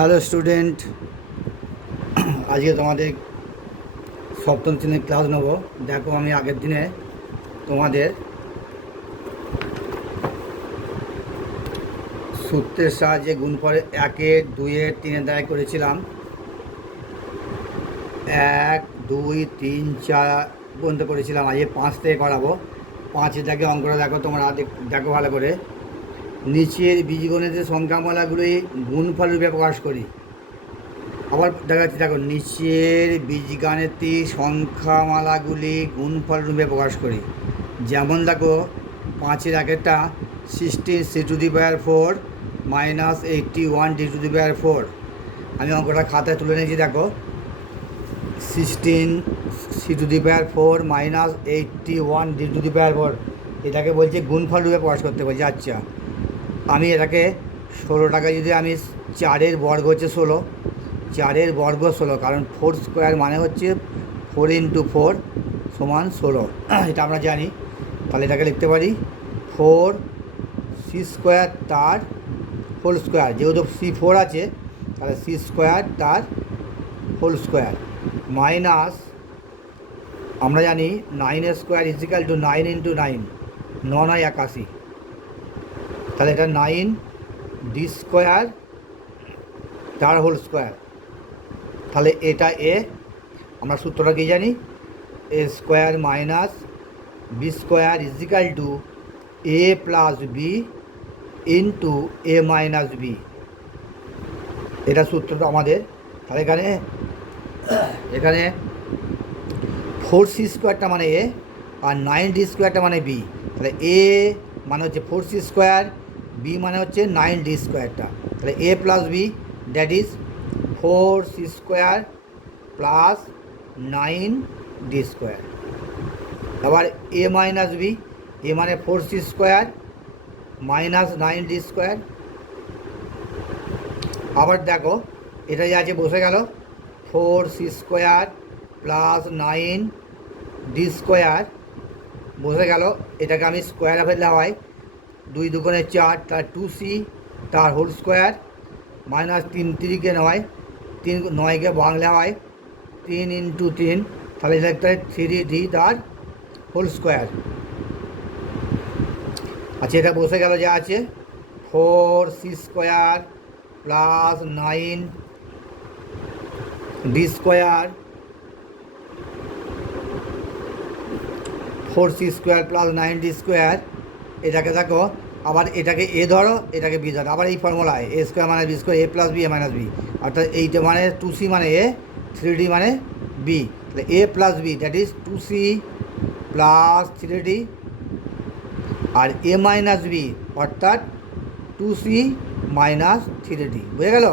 Hello student, আজকে তোমাদের সপ্তম শ্রেণীর ক্লাস নেব। দেখো, আমি আগের দিনে তোমাদের সূত্রের সাহায্যে গুণফলের একের, দুইয়ের, তিনের দ্বারাই করেছিলাম। 1, 2, 3, 4 পর্যন্ত করেছিলাম। আজকে 5 থেকে করাবো। 5-এ দেখে অঙ্কটা দেখো, তোমরা দেখো ভালো করে। নিচের বীজগণিতের সংখ্যামালাগুলি গুণফল রূপে প্রকাশ করি। আবার দেখাচ্ছি, দেখো, নিচের বীজগাণিতিক সংখ্যামালাগুলি গুণফল রূপে প্রকাশ করি। যেমন দেখো, 5-এর একেরটা 16 c⁴ - 81 d⁴। আমি অঙ্কটা খাতায় তুলে নিয়েছি। দেখো, 16 c⁴ - 81 d⁴, এটাকে বলছে গুণফল রূপে প্রকাশ করতে বলছি। আচ্ছা, আমি এটাকে 16 টাকা, যদি আমি 4-এর বর্গ হচ্ছে 16, 4-এর বর্গ 16, কারণ 4 স্কোয়ার মানে হচ্ছে 4 × 4 = 16, এটা আমরা জানি। তাহলে এটাকে লিখতে পারি 4c² তার হোল স্কোয়ার। যেহেতু c4 আছে, তাহলে c² তার হোল স্কোয়ার মাইনাস, আমরা জানি 9² = 9 × 9, 9 × 81, তাহলে এটা 9d² তার হোল স্কোয়ার। তাহলে এটা এ, আমরা সূত্রটা কি জানি, a² - b² = a + b × a - b, এটা সূত্রটা আমাদের। তাহলে এখানে 4c² মানে a আর 9d² মানে b। তাহলে a মানে হচ্ছে 4c², b মানে হচ্ছে 9d²। তাহলে a + b, that is 4c² + 9d²। আবার a - b, a মানে 4c² - 9d²। আবার দেখো, এটা যে আছে বসে গেল 4c² + 9d² বসে গেল। এটাকে আমি স্কোয়ারে ফেললে হয় 2 × 2 = 4, তার 2c তার হোল স্কোয়ার মাইনাস 3 × 3 = 9, 3 9কে ভাঙলে হয় 3 × 3, তাহলে লিখতে হয় 3d তার হোল স্কোয়ার। আচ্ছা, এটা বসে গেল, যা আছে 4c² + 9d², 4c² + 9d²। এটাকে দেখো, আবার এটাকে এ ধরো, এটাকে বি ধরো। আবার এই ফর্মুলায় a² - b², a + b, a - b, অর্থাৎ এইটা মানে 2c মানে a, 3d মানে b। তাহলে a + b, that is 2c + 3d, আর a - b অর্থাৎ 2c - 3d। বুঝে গেল?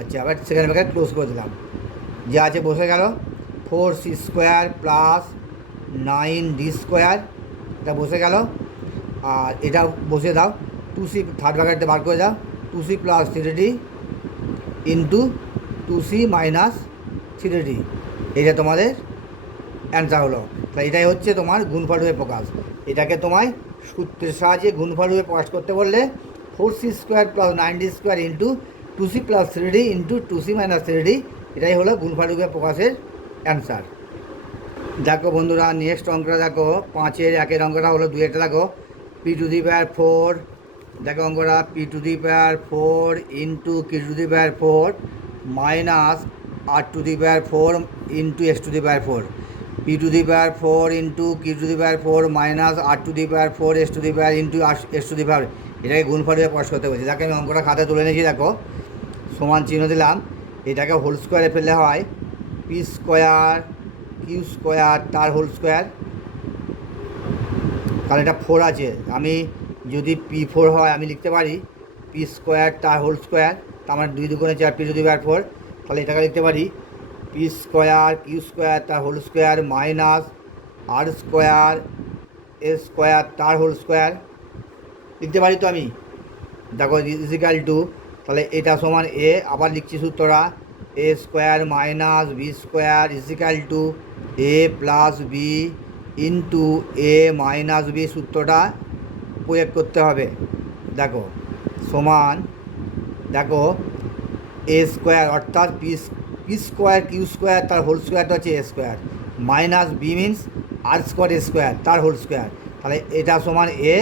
আচ্ছা, আবার সেকেন্ড ব্র্যাকেট ক্লোজ করে দিলাম। যা আছে বসে গেল 4c² + 9d², এটা বসে গেল। আর এটা বসিয়ে দাও 2c, থার্ড ব্র্যাকেটে বার করে দাও 2c + 3d × 2c - 3d। এটা তোমাদের অ্যান্সার হলো। তাই এটাই হচ্ছে তোমার গুণফল রূপে প্রকাশ। এটাকে তোমায় সূত্রের সাহায্যে গুণফল রূপে প্রকাশ করতে বললে 4c² + 9d² × 2c + 3d × 2c - 3d, এটাই হলো গুণফল রূপে প্রকাশের অ্যান্সার। দেখো বন্ধুরা, নেক্সট অঙ্কটা দেখো, 5-এর একের অঙ্কটা হলো। 2-এরটা দেখো, p⁴, দেখো অঙ্কটা p⁴ × q⁴ - r⁴ × x⁴, p⁴ × q⁴ - r⁴ x⁴ × এটাকে গুণফল রূপে প্রকাশ করতে বলছি। দেখো, আমি অঙ্কটা খাতায় তুলে নিয়েছি। দেখো, সমান চিহ্ন দিলাম। এটাকে হোল স্কোয়ারে ফেললে হয় p² q² তার হোল স্কোয়ার, কারণ এটা 4 আছে। আমি যদি p4 হয়, আমি লিখতে পারি p² তার হোল স্কোয়ার, তার মানে 2 × 2 = 4, p⁴ তাহলে এটাকে লিখতে পারি p² q² তার whole square minus r² s² তার হোল স্কোয়ার লিখতে পারি। তো আমি দেখো = তাহলে এটা সমান a। আবার লিখছি সূত্রটা a² - b² = a + b × a - b, সূত্রটা প্রয়োগ করতে হবে। দেখো সমান, দেখো এ স্কোয়ার অর্থাৎ পি স্কোয়ার কিউ স্কোয়ার তার হোল স্কোয়ারটা হচ্ছে a square minus B means R square A square তার হোল স্কোয়ার, তাহলে এটা সমান এ,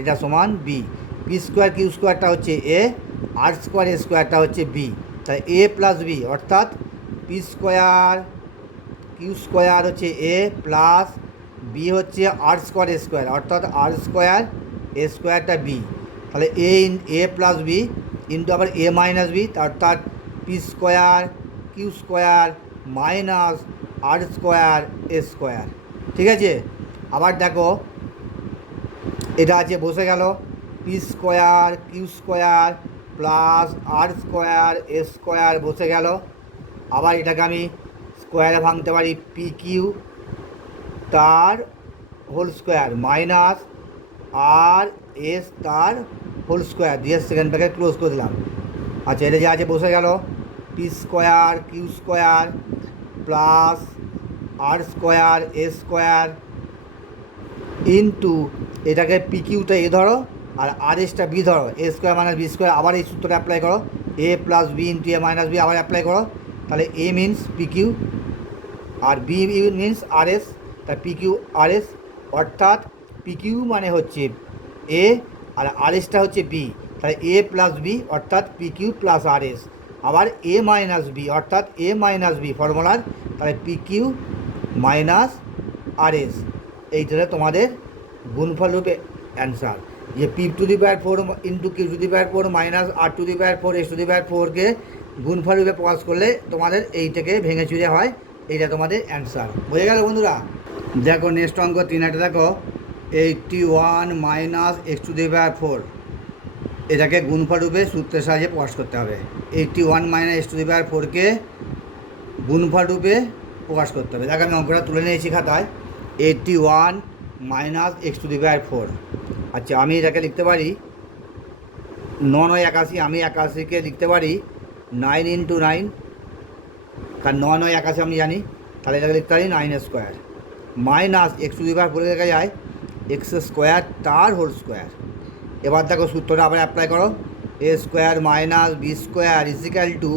এটা সমান বি। পি স্কোয়ার কিউ স্কোয়ারটা হচ্ছে এ, আর স্কোয়ার এ স্কোয়ারটা হচ্ছে বি, তাহলে এ প্লাস বি অর্থাৎ পি স্কোয়ার কিউ স্কোয়ার হচ্ছে এ প্লাস বি হচ্ছে আর স্কোয়ার এ স্কোয়ার অর্থাৎ আর স্কোয়ার এ স্কোয়ারটা বি, তাহলে এ প্লাস বি ইন্টু আবার এ মাইনাস বি অর্থাৎ P square Q square minus R square এ স্কোয়ার। ঠিক আছে, আবার দেখো এটা আছে বসে গেল P square Q square plus R square এ স্কোয়ার বসে গেল। আবার এটাকে আমি স্কোয়ারে ভাঙতে পারি পি কিউ তার whole square minus R S তার হোল স্কোয়ার দিয়ে সেকেন্ড ব্র্যাকেট ক্লোজ করে দিলাম। আচ্ছা, এটা যে আছে বসে গেল P square Q square plus R square এ স্কোয়ার ইন্টু এটাকে পি কিউটা এ ধরো আর আর এসটা বি ধরো, এ স্কোয়ার মাইনাস বি স্কোয়ার, আবার এই সূত্রটা অ্যাপ্লাই করো এ প্লাস বি ইন্টু এ মাইনাস বি আবার অ্যাপ্লাই করো, তাহলে a means P Q R B means R S, তা পি কিউ আর এস অর্থাৎ পি কিউ মানে হচ্ছে এ আর আর এসটা হচ্ছে বি, তাহলে এ প্লাস বি অর্থাৎ পি কিউ প্লাস আর এস, আবার এ মাইনাস বি অর্থাৎ এ মাইনাস বি ফর্মুলার, তাহলে P Q minus R S. এইটা তোমাদের গুণফল রূপে অ্যান্সার, যে P to the power 4 into Q to the power 4 minus R to the power 4 S to the power 4কে গুণফল রূপে প্রকাশ করলে তোমাদের এই থেকে ভেঙে চুরে হয়, এইটা তোমাদের অ্যান্সার। বুঝে গেল বন্ধুরা? দেখো নেক্সট অঙ্ক 3 দেখো 81 minus x to the power 4, এটাকে গুণফল রূপে সূত্রের সাহায্যে প্রকাশ করতে হবে। 81 minus x to the power 4কে গুণফল রূপে প্রকাশ করতে হবে। দেখো আমি অঙ্কটা তুলে নিয়েছি খাতায় 81 minus x to the power 4। আচ্ছা, আমি এটাকে লিখতে পারি 9 9 81, আমি 81কে লিখতে পারি 9 ইন্টু 9, কারণ 9 9 81 আমি জানি, তাহলে এটাকে লিখতে পারি 9 square minus x to the power 4 লেখা যায় এক্স স্কোয়ার তার হোল স্কোয়ার। এবার দেখো সূত্রটা আবার অ্যাপ্লাই করো A square minus B square equal to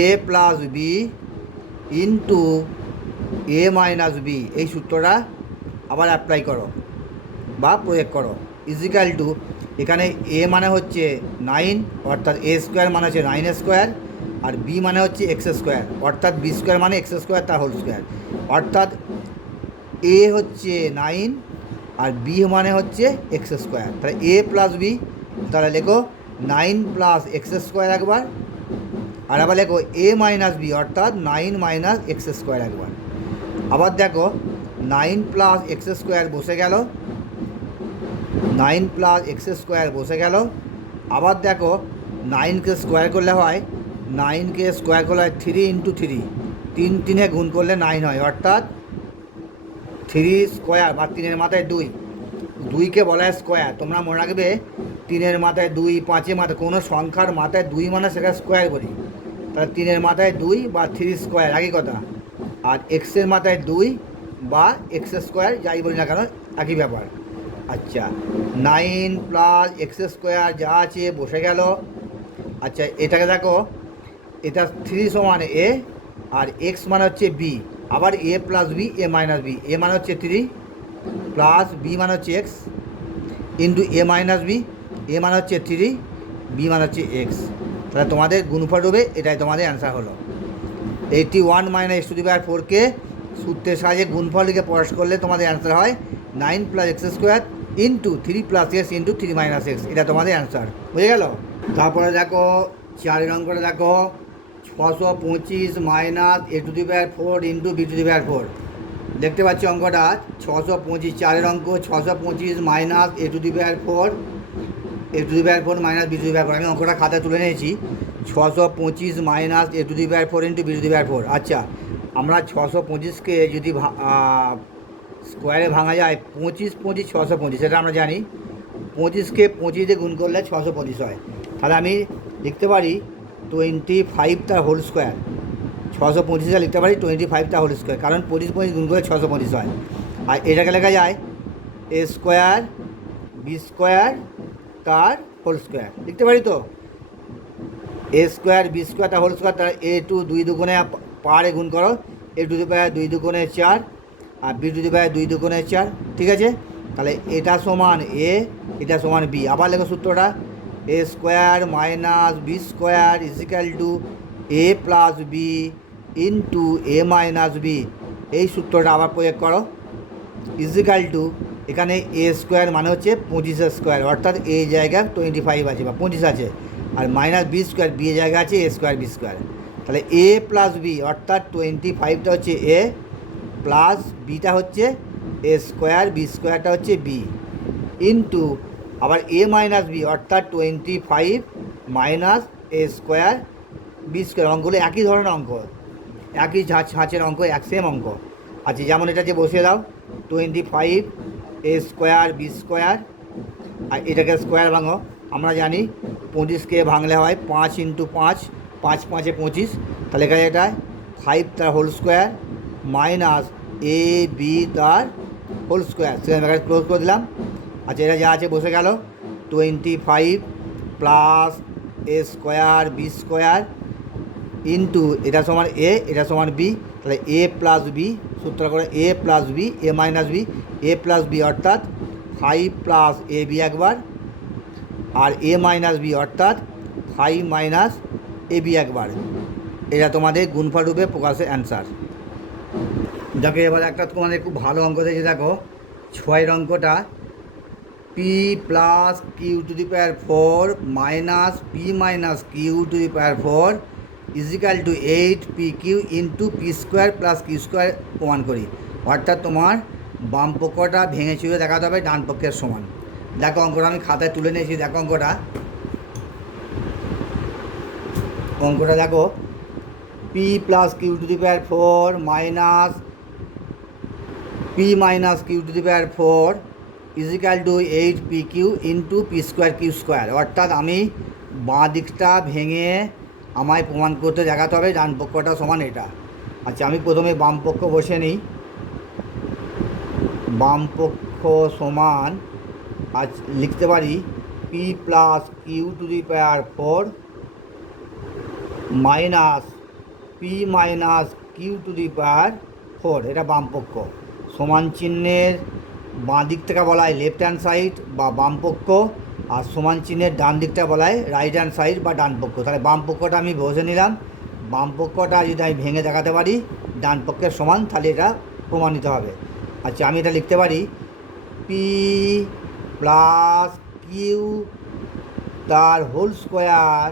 A plus B into A minus B, এই সূত্রটা আবার অ্যাপ্লাই করো বা প্রয়োগ করো ইজিক্যাল টু এখানে এ মানে হচ্ছে 9 অর্থাৎ এ স্কোয়ার মানে হচ্ছে 9 স্কোয়ার আর বি মানে হচ্ছে এক্স স্কোয়ার অর্থাৎ বি স্কোয়ার মানে এক্স স্কোয়ার তার হোল স্কোয়ার, অর্থাৎ এ হচ্ছে 9 আর বি মানে হচ্ছে এক্স স্কোয়ার, তাহলে এ প্লাস বি, তাহলে লেখো 9 প্লাস এক্স স্কোয়ার একবার আর আবার লেখো এ মাইনাস বি অর্থাৎ 9 মাইনাস এক্স স্কোয়ার একবার। আবার দেখো 9 প্লাস এক্স স্কোয়ার বসে গেল, 9 প্লাস এক্স স্কোয়ার বসে গেল। আবার দেখো 9কে স্কোয়ার করলে হয় 9কে স্কোয়ার করলে হয় 3 ইন্টু 3, 3 3-এ গুণ করলে 9 হয় অর্থাৎ 3 স্কোয়ার বা 3-এর মাথায় 2, 2কে বলা হয় স্কোয়ার। তোমরা মনে রাখবে 3-এর মাথায় 2, 5-এর মাথায় কোনো সংখ্যার মাথায় 2 মানে সেটা স্কোয়ার করি, তাহলে 3-এর মাথায় 2 বা 3 স্কোয়ার একই কথা, আর এক্সের মাথায় 2 বা এক্স স্কোয়ার যাই বলি না কেন একই ব্যাপার। আচ্ছা, 9 প্লাস এক্স স্কোয়ার যা আছে বসে গেল। আচ্ছা, এটাকে দেখো এটা 3 সমান এ আর এক্স মানে হচ্ছে বি, আবার এ plus b a minus b, এ মানে হচ্ছে 3 প্লাস বি মানে হচ্ছে এক্স ইন্টু এ মাইনাস বি, এ মানে হচ্ছে 3 বি মানে হচ্ছে এক্স, তাহলে তোমাদের গুণফল রূপে এটাই তোমাদের অ্যান্সার হলো। 81 minus x to the power 4কে সূত্রের সাহায্যে গুণফল লিখে প্রকাশ করলে তোমাদের অ্যান্সার হয় 9 plus x square into 3 plus x into 3 minus x, এটা তোমাদের অ্যান্সার। বুঝে গেল? তারপরে দেখো 4 অঙ্কটা দেখো 625 minus A to the power 4 into B to the power 4। দেখতে পাচ্ছি অঙ্কটা 625, 4 অঙ্ক 625 minus A to the power 4, A to the power 4 minus B to the power 4। আমি অঙ্কটা খাতায় তুলে নিয়েছি 625 minus A to the power 4 into B to the power 4। আচ্ছা, আমরা 625কে যদি স্কোয়ারে ভাঙা যায় 25 25 625, সেটা আমরা জানি 25কে 25 দিয়ে গুণ করলে 625 হয়, তাহলে আমি লিখতে পারি 25 তার হোল স্কোয়ার, 625 লিখতে পারি 25 তার হোল স্কোয়ার, কারণ 25 25 গুণ করলে 625 হয়। আর এটাকে লেখা যায় এ স্কোয়ার বি স্কোয়ার তার হোল স্কোয়ার লিখতে পারি তো। এ স্কোয়ার বি স্কোয়ারটা হোল স্কোয়ার, তার এ টু 2 দুগুণে পাহাড়ে গুণ করো, এ টু দি পাওয়ার 2 দুগুণে 4 আর বি টু দি পাওয়ার 2 দুগুণে 4, ঠিক আছে। তাহলে এটা সমান এ, এটা সমান বি। আবার লেখো সূত্রটা, A square minus B square equal to A plus B into A minus B. এই সূত্রটা আবার প্রয়োগ করো, ইজিক্যাল টু এখানে এ স্কোয়ার মানে হচ্ছে 25 স্কোয়ার, অর্থাৎ এই জায়গায় 25 আছে বা 25 আছে, আর মাইনাস বি স্কোয়ার বি এর জায়গা আছে এ স্কোয়ার বি স্কোয়ার। তাহলে এ প্লাস বি অর্থাৎ 25টা হচ্ছে এ, প্লাস বিটা হচ্ছে এ স্কোয়ার, বি স্কোয়ারটা হচ্ছে বি, ইন্টু আবার এ মাইনাস বি অর্থাৎ 25 minus a square b square. অঙ্কগুলো একই ধরনের অঙ্ক, একই ছাঁচের অঙ্ক, এক সেম অঙ্ক। আচ্ছা, যেমন এটা যে বসিয়ে দাও 25 এ স্কোয়ার বি স্কোয়ার, আর এটাকে স্কোয়ার ভাঙো। আমরা জানি 25কে ভাঙলে হয় 5 ইন্টু 5, 5 5 25, তাহলে এখানে এটা 5 তার whole square minus A B তার হোল স্কোয়ার, সেখানে ব্র্যাকেট ক্লোজ করে দিলাম। আচ্ছা, এটা যা আছে বসে গেল, 25 plus a square b square into এটা সমান এ, এটা সমান বি। তাহলে এ প্লাস বি, সূত্র করে এ plus b a minus b, A plus B অর্থাৎ 5 প্লাস এ বি একবার, আর এ মাইনাস বি অর্থাৎ 5 মাইনাস এ বি একবার। এটা তোমাদের গুণফল রূপে প্রকাশের অ্যান্সার। যাকে এবার একটা তোমাদের খুব ভালো অঙ্ক দেখে দেখো, 6 অঙ্কটা, P plus Q to the power 4 minus P minus Q to the power 4 equal to 8 P Q into P square plus Q square প্রমাণ করি। অর্থাৎ তোমার বাম পক্ষটা ভেঙে চুড়ে দেখাতে হবে ডান পক্ষের সমান। দেখো অঙ্কটা আমি খাতায় তুলে নিয়েছি, দেখো অঙ্কটা দেখো, P plus Q to the power 4 minus P minus Q to the power 4 equal to 8 P Q into P square Q square. অর্থাৎ আমি বাঁ দিকটা ভেঙে আমায় প্রমাণ করতে দেখাতে হবে ডান পক্ষটা সমান এটা। আচ্ছা, আমি প্রথমে বাম পক্ষ বসে নিই, বাম পক্ষ সমান আজ লিখতে পারি P plus Q to the power 4 minus P minus Q to the power 4, এটা বাম পক্ষ। সমান চিহ্নের বাঁ দিক থেকে বলা হয় লেফট হ্যান্ড সাইড বা বাম পক্ষ, আর সমান চিহ্নের ডান দিকটা বলা হয় রাইট হ্যান্ড সাইড বা ডান পক্ষ। তাহলে বাম পক্ষটা আমি বসে নিলাম, বাম পক্ষটা যদি আমি ভেঙে দেখাতে পারি ডান পক্ষের সমান, তাহলে এটা প্রমাণিত হবে। আচ্ছা, আমি এটা লিখতে পারি পি প্লাস কিউ তার হোল স্কোয়ার,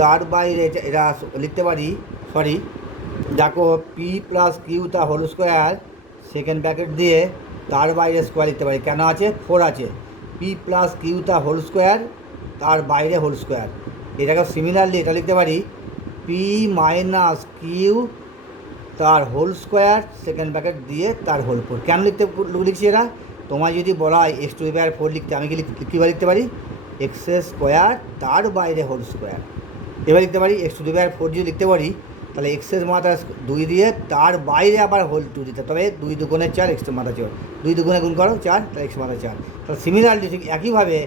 তার বাইরে এটা লিখতে পারি, সরি দেখো, পি প্লাস কিউ তার হোল স্কোয়ার সেকেন্ড ব্র্যাকেট দিয়ে তার বাইরে স্কোয়ার লিখতে পারি, কেন আছে 4 আছে, পি প্লাস কিউ তার হোল স্কোয়ার তার বাইরে হোল স্কোয়ার। এটাকে সিমিলারলি এটা লিখতে পারি পি মাইনাস কিউ তার হোল স্কোয়ার সেকেন্ড ব্র্যাকেট দিয়ে তার হোল 4। কেন লিখছি এটা, তোমায় যদি বলা হয় এক্স টু দি পাওয়ার 4 লিখতে, আমি কীভাবে লিখতে পারি এক্স স্কোয়ার তার বাইরে হোল স্কোয়ার। এবার লিখতে পারি এক্স টু দি পাওয়ার 4 যদি লিখতে পারি, তাহলে এক্সের মাথা 2 দিয়ে তার বাইরে আবার হোল 2 দিতে, তবে 2 দুগুণে 4 এক্সের মাথা 4, 2 দুগুণে গুণ করো 4, তাহলে এক্স মাথা 4। তাহলে সিমিলারলি ঠিক একইভাবে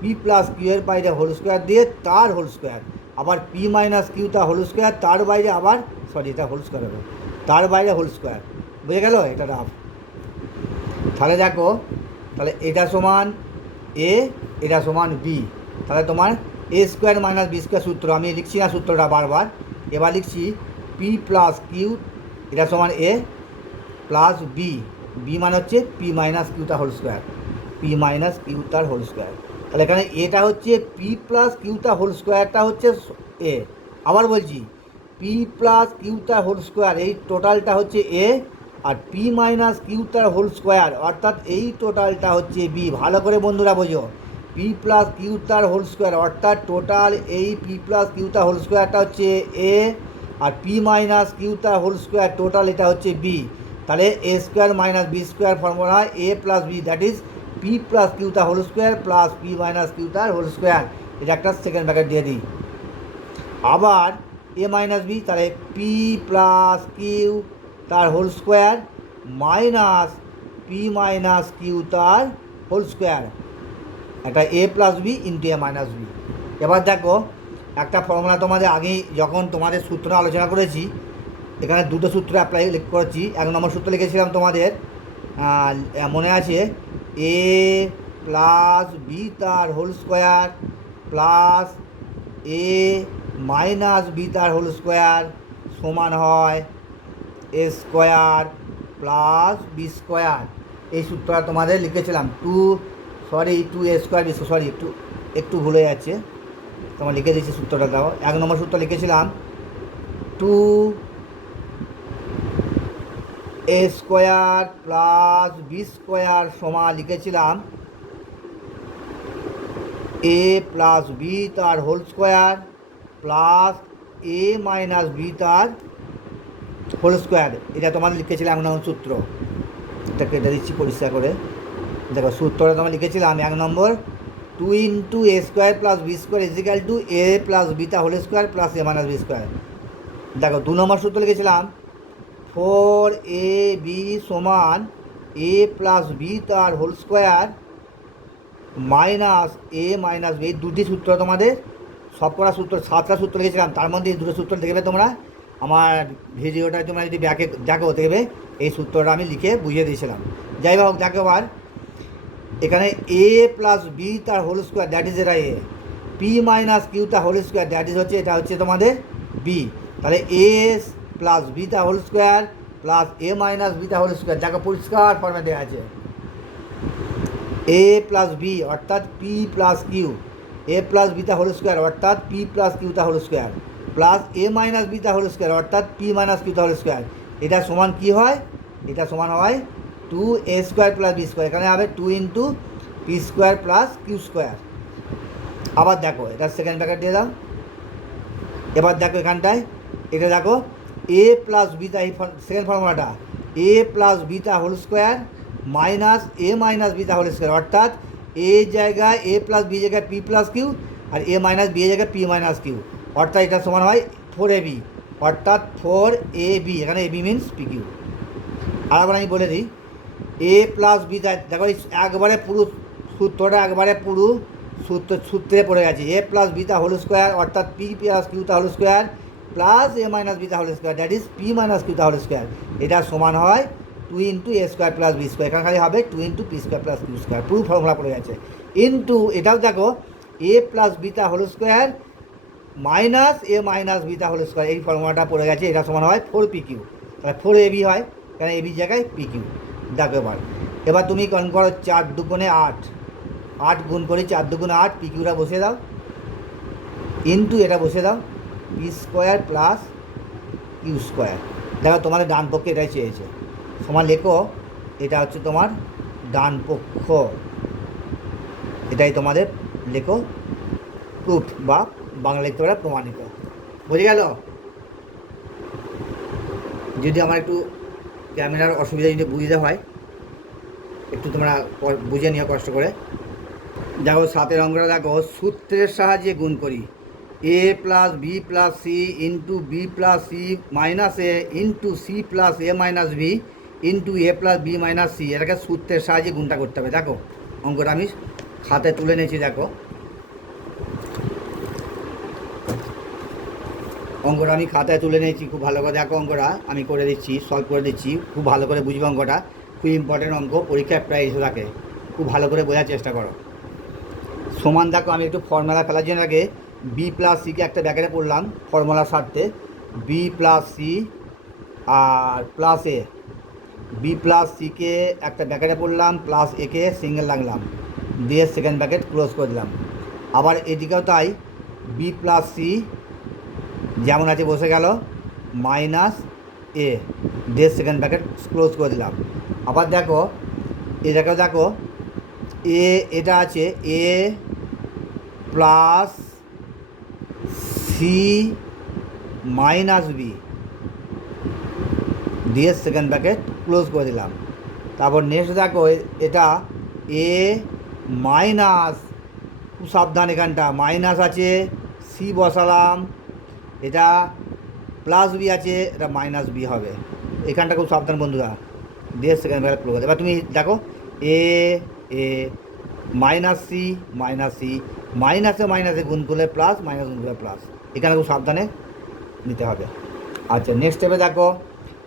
পি প্লাস কিউ এর বাইরে হোল স্কোয়ার দিয়ে তার হোল স্কোয়ার, আবার পি মাইনাস কিউ তার হোল স্কোয়ার তার বাইরে আবার, সরি এটা হোল স্কোয়ার হবে, তার বাইরে হোল স্কোয়ার। বুঝে গেল এটা রাফ। তাহলে দেখো, তাহলে এটা সমান এ, এটা সমান বি। তাহলে তোমার এ স্কোয়ার মাইনাস বি স্কোয়ার সূত্র, আমি লিখছি না সূত্রটা বারবার, এবার লিখছি পি প্লাস কিউ এটা সমান এ প্লাস বি, বি মানে হচ্ছে পি মাইনাস কিউ তার whole square, P minus Q তার হোল স্কোয়ার। তাহলে এখানে এটা হচ্ছে পি প্লাস কিউ তার হোল স্কোয়ারটা হচ্ছে এ। আবার বলছি পি প্লাস কিউ তার হোল স্কোয়ার এই টোটালটা হচ্ছে এ, আর পি মাইনাস কিউ তার হোল স্কোয়ার অর্থাৎ এই টোটালটা হচ্ছে বি। ভালো করে বন্ধুরা বোঝো, পি প্লাস কিউ তার হোল স্কোয়ার অর্থাৎ টোটাল এই পি প্লাস কিউ তার হোল স্কোয়ারটা হচ্ছে এ, আর পি মাইনাস কিউ তার হোল স্কোয়ার টোটাল এটা হচ্ছে বি। তাহলে এ square minus B square formula A plus B, that is P plus Q তার whole square plus P minus Q তার হোল স্কোয়ার। এটা একটা সেকেন্ড ব্র্যাকেট দিয়ে দিই। আবার এ মাইনাস বি, তাহলে পি প্লাস কিউ তার whole square minus P minus Q তার হোল স্কোয়ার, একটা A plus B into A minus B. এবার দেখো একটা ফর্মুলা তোমাদের আগেই যখন তোমাদের সূত্র আলোচনা করেছি, এখানে দুটো সূত্র অ্যাপ্লাই করেছি। 1 নম্বর সূত্র লিখেছিলাম তোমাদের, মনে আছে, এ প্লাস বি তার whole square plus A minus B তার হোল স্কোয়ার সমান হয় a square plus B square. এই সূত্রটা তোমাদের লিখেছিলাম। Two a square B, sorry একটু ভুলে যাচ্ছে, তোমার লিখে দিচ্ছি সূত্রটা। দাও 1 নম্বর সূত্র লিখেছিলাম 2a square plus B square সমান লিখেছিলাম এ প্লাস বি তার whole square plus A minus B তার হোল স্কোয়ার। এটা তোমাদের লিখেছিলাম 1 নম্বর সূত্র। এটা কেটে দিচ্ছি পরিষ্কার করে। দেখো সূত্রটা তোমার লিখেছিলাম 1 number 2 into A square plus B square equal to A plus বিটা whole square plus A minus B square. দেখো 2 নম্বর সূত্র লিখেছিলাম 4ab সমান এ প্লাস বি তার হোল স্কোয়ার মাইনাস এ মাইনাস বি। এই দুটি সূত্র তোমাদের সবকটা সূত্র, 7টা সূত্র লিখেছিলাম, তার মধ্যে এই দুটো সূত্র দেখবে তোমরা। আমার ভিডিওটা তোমরা যদি ব্যাকে দেখো দেখবে এই সূত্রটা আমি লিখে বুঝিয়ে দিয়েছিলাম। যাই হোক, দেখো আবার এখানে এ প্লাস বি তার হোল স্কোয়ার, দ্যাট ইজ এটা এ, পি মাইনাস কিউ তার হোল স্কোয়ার, দ্যাট ইজ হচ্ছে এটা হচ্ছে তোমাদের বি। তাহলে এ প্লাস বি তার whole square plus A minus B তার হোল স্কোয়ার, দেখো পরিষ্কার ফর্মে দেওয়া আছে। এ প্লাস বি অর্থাৎ P plus Q, A plus বিটা হোল স্কোয়ার অর্থাৎ পি প্লাস কিউটা whole square plus A minus বিটা হোল স্কোয়ার অর্থাৎ পি মাইনাস কিউটা হোল স্কোয়ার। এটা সমান কী হয়? এটা সমান হয় 2a square plus B square. এখানে হবে 2 into P square plus Q square. আবার দেখো এটা সেকেন্ড ব্র্যাকেট দিয়ে দাও। এবার দেখো এখানটায় এটা দেখো এ প্লাস বিটা, এই সেকেন্ড ফর্মুলাটা, এ প্লাস বিটা হোল স্কোয়ার মাইনাস এ মাইনাস বিটা হোল স্কোয়ার অর্থাৎ এ জায়গায় এ প্লাস বি জায়গায় পি প্লাস কিউ আর এ মাইনাস বি জায়গায় পি মাইনাস কিউ, অর্থাৎ এটা সমান হয় 4ab অর্থাৎ 4ab। এখানে এবি মিনস পি কিউ। আর আবার আমি বলে দিই এ প্লাস বি, দেখো একবারে পুরো সূত্রটা একবারে পুরো সূত্রে পড়ে গেছে। এ প্লাস বিটা হোল স্কোয়ার অর্থাৎ পি প্লাস কিউটা whole square plus A minus বিটা whole square, that is P minus কিউটা হোল স্কোয়ার। এটা সমান হয় 2 ইন্টু এ স্কোয়ার প্লাস বি স্কোয়ার। এখানে খালি হবে 2 into P square plus Q square, পুরো ফর্মুলা পড়ে গেছে। ইন্টু এটাও দেখো এ প্লাস বিটা হোল স্কোয়ার মাইনাস এ মাইনাস বিটা হোল স্কোয়ার, এই ফর্মুলাটা পড়ে গেছে। এটা সমান হয় 4pq, তাহলে 4ab হয়, কারণ এবি জায়গায় pq। দেখো এবার তুমি কোন করো 4 দুগুণে 8, 8 গুণ করি 4 দুগুণে 8, পিকিউটা বসে দাও ইন্টু এটা বসে দাও P square plus Q square. দেখো তোমাদের ডান পক্ষে এটাই চেয়েছে, সমান লেখো এটা হচ্ছে তোমার ডান পক্ষ, এটাই তোমাদের লেখো প্রুফ বা বাংলা লিখতে পারে প্রমাণিত। বুঝে গেল? যদি আমার একটু ক্যামেরার অসুবিধা যদি বুঝতে হয় একটু তোমরা বুঝে নিও কষ্ট করে। দেখো 7 অঙ্কটা দেখো, সূত্রের সাহায্যে গুণ করি A plus B plus C into B plus C minus A into C plus A minus B into A plus B minus C. এটাকে সূত্রের সাহায্যে গুণটা করতে হবে। দেখো অঙ্কটা আমি খাতে তুলে নিয়েছি, দেখো অঙ্কটা আমি খাতায় তুলে নিয়েছি, খুব ভালো করে দেখো অঙ্কটা আমি করে দিচ্ছি, সলভ করে দিচ্ছি, খুব ভালো করে বুঝবে অঙ্কটা, খুব ইম্পর্টেন্ট অঙ্ক, পরীক্ষায় প্রায় এসে থাকে, খুব ভালো করে বোঝার চেষ্টা করো। সমান দেখো আমি একটু ফর্মুলা ফেলার জন্য আগে বি প্লাস সিকে একটা ব্যাকেটে পড়লাম ফর্মুলার স্বার্থে, বি প্লাস সি আর প্লাস এ, বি প্লাস সিকে একটা ব্যাকেটে পড়লাম প্লাস একে সিঙ্গেল লাগলাম দিয়ে সেকেন্ড ব্যাকেট ক্লোজ করে দিলাম। আবার এদিকেও তাই বি প্লাস সি যেমন আছে বসে গেল মাইনাস এ দিয়ে সেকেন্ড ব্র্যাকেট ক্লোজ করে দিলাম। আবার দেখো এই জায়গায় দেখো এ, এটা আছে এ প্লাস সি মাইনাস বি দিয়ে সেকেন্ড ব্র্যাকেট ক্লোজ করে দিলাম। তারপর নেক্সট দেখো এটা এ মাইনাস, খুব সাবধান এখানটা মাইনাস আছে, সি বসালাম, এটা প্লাস বি আছে, এটা মাইনাস বি হবে, এখানটা খুব সাবধান বন্ধুরা, দিয়ে সেকেন্ড ব্র্যাকেট ক্লোজ। এবার তুমি দেখো এ এ মাইনাস সি মাইনাসে মাইনাসে গুণ করলে প্লাস, মাইনাস গুণ করলে প্লাস, এখানে খুব সাবধানে নিতে হবে। আচ্ছা, নেক্সট স্টেপে দেখো,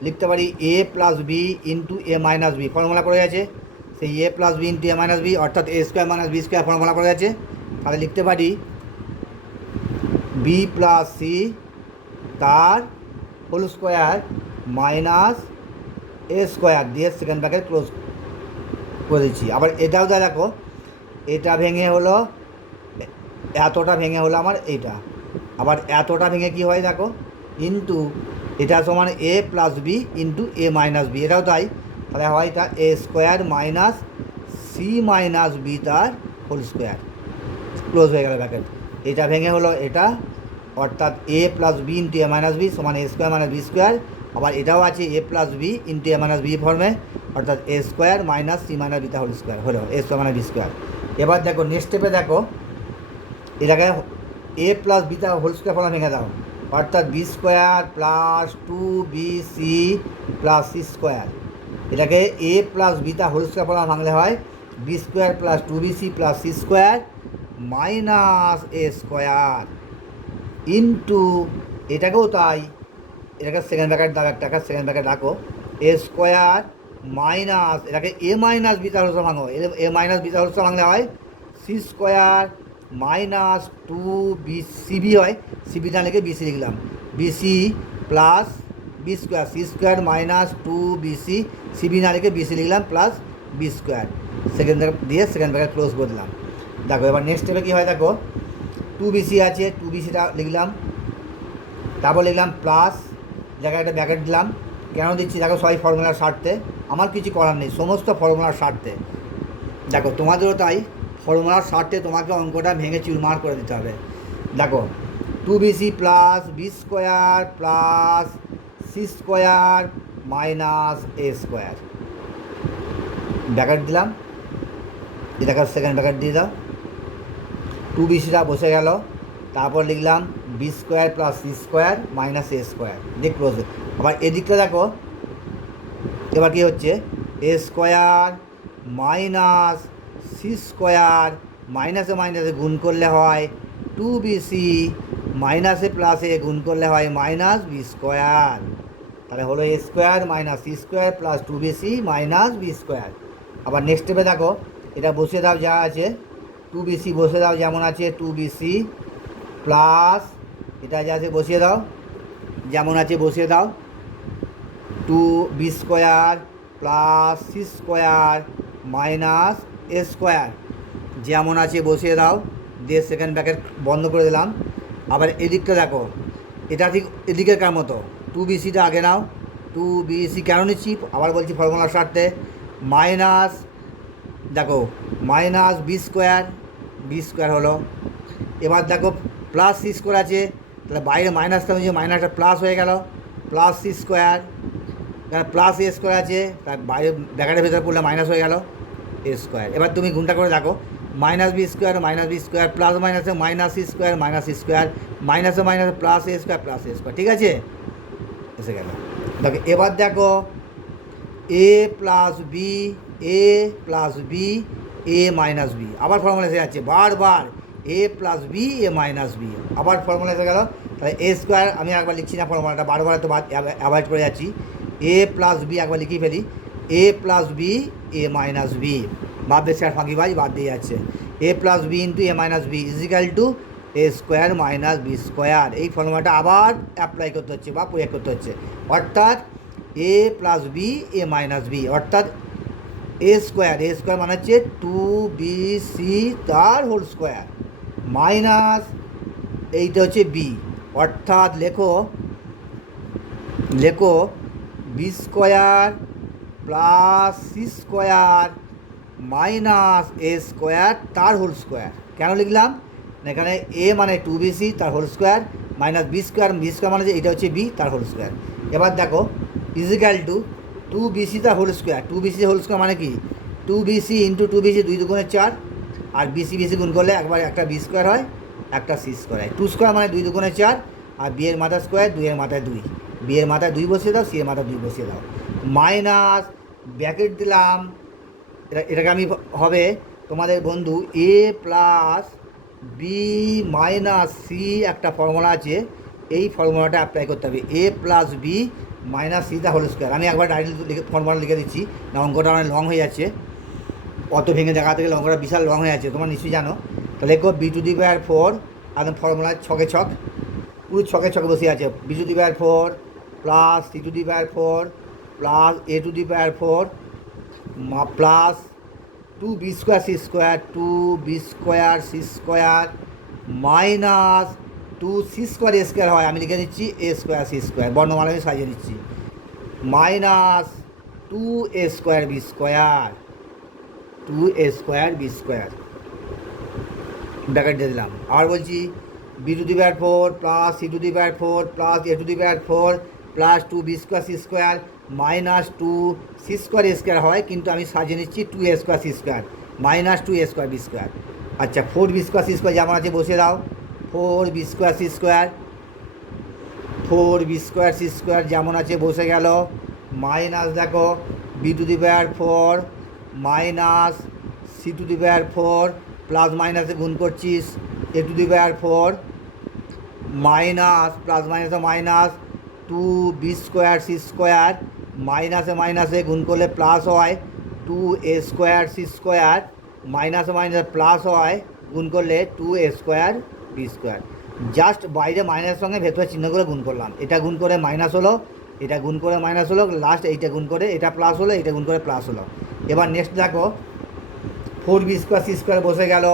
লিখতে পারি a plus B into A minus b, formula করে আছে সেই a plus B into A minus B, অর্থাৎ a square minus B square formula করে আছে। তাহলে লিখতে পারি বি প্লাস সি তার whole square minus a square দিয়ে সেকেন্ড ব্র্যাকেট ক্লোজ করে দিচ্ছি। আবার এটাও দেখো, এটা ভেঙে হলো, এতটা ভেঙে হলো আমার এইটা, আবার এতটা ভেঙে কি হয় দেখো, ইন্টু এটা সমান এ প্লাস বি ইন্টু এ মাইনাস বি, এটাও তাই। তাহলে হয় এটা a square minus c minus B তার হোল স্কোয়ার, ক্লোজ হয়ে গেল ব্র্যাকেট। এটা ভেঙে হলো এটা, অর্থাৎ a plus B into A minus b সমান a square minus B square. আবার এটাও আছে এ প্লাস বি ইন্টু এ মাইনাস বি ফর্মে, অর্থাৎ a square minus c minus বিটা হোল স্কোয়ার হলো a square minus B square. এবার দেখো নেক্সট স্টেপে দেখো, এটাকে এ প্লাস বিটা হোল স্কোয়ার ফর্মে ভেঙে দাও, অর্থাৎ b square plus two b c plus c square. এটাকে এ প্লাস বিটা হোল স্কোয়ার ফর্মে ভাঙলে হয় b square plus two b c plus c square minus a square into, এটাকেও তাই, এটাকে সেকেন্ড ব্র্যাকেট দাও, একটা সেকেন্ড ব্র্যাকেট রাখো, এ স্কোয়ার মাইনাস, এটাকে এ মাইনাস বিটা হোল স্কোয়ার ভাঙো, এ মাইনাস বিটা হোল স্কোয়ার ভাঙলে হয় C square minus two B CB হয়, সিবিটা লিখে বিসি লিখলাম, BC plus B square, C square minus two BC, CB না লিখে বিসি লিখলাম প্লাস বি স্কোয়ার, সেকেন্ড দিয়ে সেকেন্ড ব্র্যাকেট ক্লোজ করে দিলাম। দেখো এবার নেক্সট স্টেপে কী হয় দেখো, টু বিসি আছে, টু বিসিটা লিখলাম, তারপর লিখলাম প্লাস, জায়গায় একটা ব্র্যাকেট দিলাম। কেন দিচ্ছি দেখো, সবাই ফর্মুলার স্বার্থে, আমার কিছু করার নেই, সমস্ত ফর্মুলার স্বার্থে। দেখো তোমাদেরও তাই, ফর্মুলার স্বার্থে তোমাকে অঙ্কটা ভেঙে চুরমার করে দিতে হবে। দেখো two b c plus B square plus c square minus a square, bracket দিলাম, এটাকে সেকেন্ড ব্র্যাকেট দিয়ে দাও, টু বিসিটা বসে গেল, তারপর লিখলাম b square plus c square minus a square দিয়ে ক্লোজ। আবার এদিকটা দেখো, এবার কী হচ্ছে, a square minus c square মাইনাসে মাইনাসে গুণ করলে হয় টু বিসি, মাইনাসে প্লাসে গুণ করলে হয় মাইনাস বি স্কোয়ার, তাহলে হলো a square minus c square plus two b c minus B square. আবার নেক্সট স্টেপে দেখো, এটা বসিয়ে দাও যা আছে, টু বিসি বসে দাও যেমন আছে, টু বিসি প্লাস এটা যা আছে বসিয়ে দাও, যেমন আছে বসিয়ে দাও, two B square plus c square minus a square যেমন আছে বসিয়ে দাও, দিয়ে সেকেন্ড ব্র্যাকেট বন্ধ করে দিলাম। আবার এদিকটা দেখো, এটা ঠিক এদিকের মতো, টু বিসিটা আগে নাও, টু বিসি কেন নিচ্ছি আবার বলছি ফর্মুলার স্বার্থে, মাইনাস দেখো মাইনাস বি স্কোয়ার হলো। এবার দেখো প্লাস সি স্কোয়ার আছে, তাহলে বাইরে মাইনাসটা হয়েছে, মাইনাসটা প্লাস হয়ে গেল, প্লাস সি স্কোয়ার, এখানে প্লাস এ স্কোয়ার আছে, তার বাইরে ব্র্যাকেটের ভেতরে পড়লে মাইনাস হয়ে গেল এ স্কোয়ার। এবার তুমি গুণটা করে দেখো, মাইনাস বি স্কোয়ার প্লাস মাইনাসে মাইনাস সি স্কোয়ার মাইনাসে মাইনাসে প্লাস এ স্কোয়ার, ঠিক আছে, এসে গেল। দেখো এবার দেখো A plus b a minus B, আবার ফর্মুলা এসে যাচ্ছে বারবার, এ plus b a minus B, আবার ফর্মুলা এসে গেল। তাহলে এ স্কোয়ার আমি একবার লিখছি না, ফর্মুলাটা বারবার তো অ্যাভয়েড করে যাচ্ছি, এ প্লাস বি একবার লিখিয়ে ফেলি, এ plus b a minus B, বাদ দিয়ে স্যার ফাঁকিবাজ বাদ দিয়ে যাচ্ছে, এ plus B into A minus B is equal to a square minus B square. এই ফর্মুলাটা আবার অ্যাপ্লাই করতে হচ্ছে বা প্রয়োগ করতে হচ্ছে, অর্থাৎ a plus b a minus B, অর্থাৎ এ স্কোয়ার মানে হচ্ছে টু বি সি তার হোল স্কোয়ার মাইনাস এইটা হচ্ছে বি, অর্থাৎ লেখো b square plus c square minus a square তার হোল স্কোয়ার। কেন লিখলাম, এখানে এ মানে টু বি সি তার whole square minus B square মানে যে এটা হচ্ছে বি তার হোল স্কোয়ার। এবার দেখো ইজিক্যাল টু টু বিসি তার whole square, two BC whole square মানে কি, two BC into two BC, দুই দুগুণে চার, আর বিসি গুণ করলে একবার একটা বি স্কোয়ার হয় একটা সি স্কোয়ার হয়, টু স্কোয়ার মানে দুই দুগুণে চার, আর বি এর মাথা স্কোয়ার, দুইয়ের মাথায় দুই, বি এর মাথায় দুই বসিয়ে দাও, সি এর মাথায় দুই বসিয়ে দাও, মাইনাস ব্র্যাকেট দিলাম, এটাকে আমি হবে তোমাদের বন্ধু a plus B minus c একটা ফর্মুলা আছে, এই ফর্মুলাটা অ্যাপ্লাই করতে হবে, a plus B minus c the whole square. আমি একবার ডাইরেক্ট ফর্মুলা লিখে দিচ্ছি না, অঙ্কটা অনেক লং হয়ে যাচ্ছে, অত ভেঙে দেখাতে গেলে অঙ্কটা বিশাল লং হয়ে যাচ্ছে, তোমরা নিশ্চয়ই জানো। তাহলে লিখো B to the power four, একদম ফর্মুলা ছকে ছক, পুরো ছকে ছকে বসে আছে, B to the power four plus C to the power four plus A to the power four plus two B square C square, two B square C square minus two C square A square হয়, আমি লিখে দিচ্ছি এ square C square, বর্ণমালা আমি সাজিয়ে দিচ্ছি, minus two a square b square, two a square b square bracket দিয়ে দিলাম। আর বলছি b to the power four plus C to the power four plus A to the power four plus two B square C square minus two C square A square হয়, কিন্তু আমি সাজিয়ে নিচ্ছি two a square C square minus two a square b square. আচ্ছা, four B square C square যেমন আছে বসিয়ে দাও, four B square C square, four B square C square যেমন আছে বসে গেল, মাইনাস দেখো b to the power four minus c to the power four plus মাইনাসে গুণ করছিস a to the power four minus plus মাইনাসে minus two B square C square মাইনাসে মাইনাসে গুণ করলে প্লাস হয় two a square C square মাইনাসে মাইনাসে প্লাস হয় গুণ করলে two a square b square. Just বাইরে মাইনাসের সঙ্গে ভেতরে চিহ্ন করে গুণ করলাম, এটা গুণ করে মাইনাস হলো, এটা গুণ করে মাইনাস হলো, লাস্ট এইটা গুণ করে এটা প্লাস হলো, এটা গুণ করে প্লাস হলো। এবার নেক্সট দেখো four B square C square বসে গেল,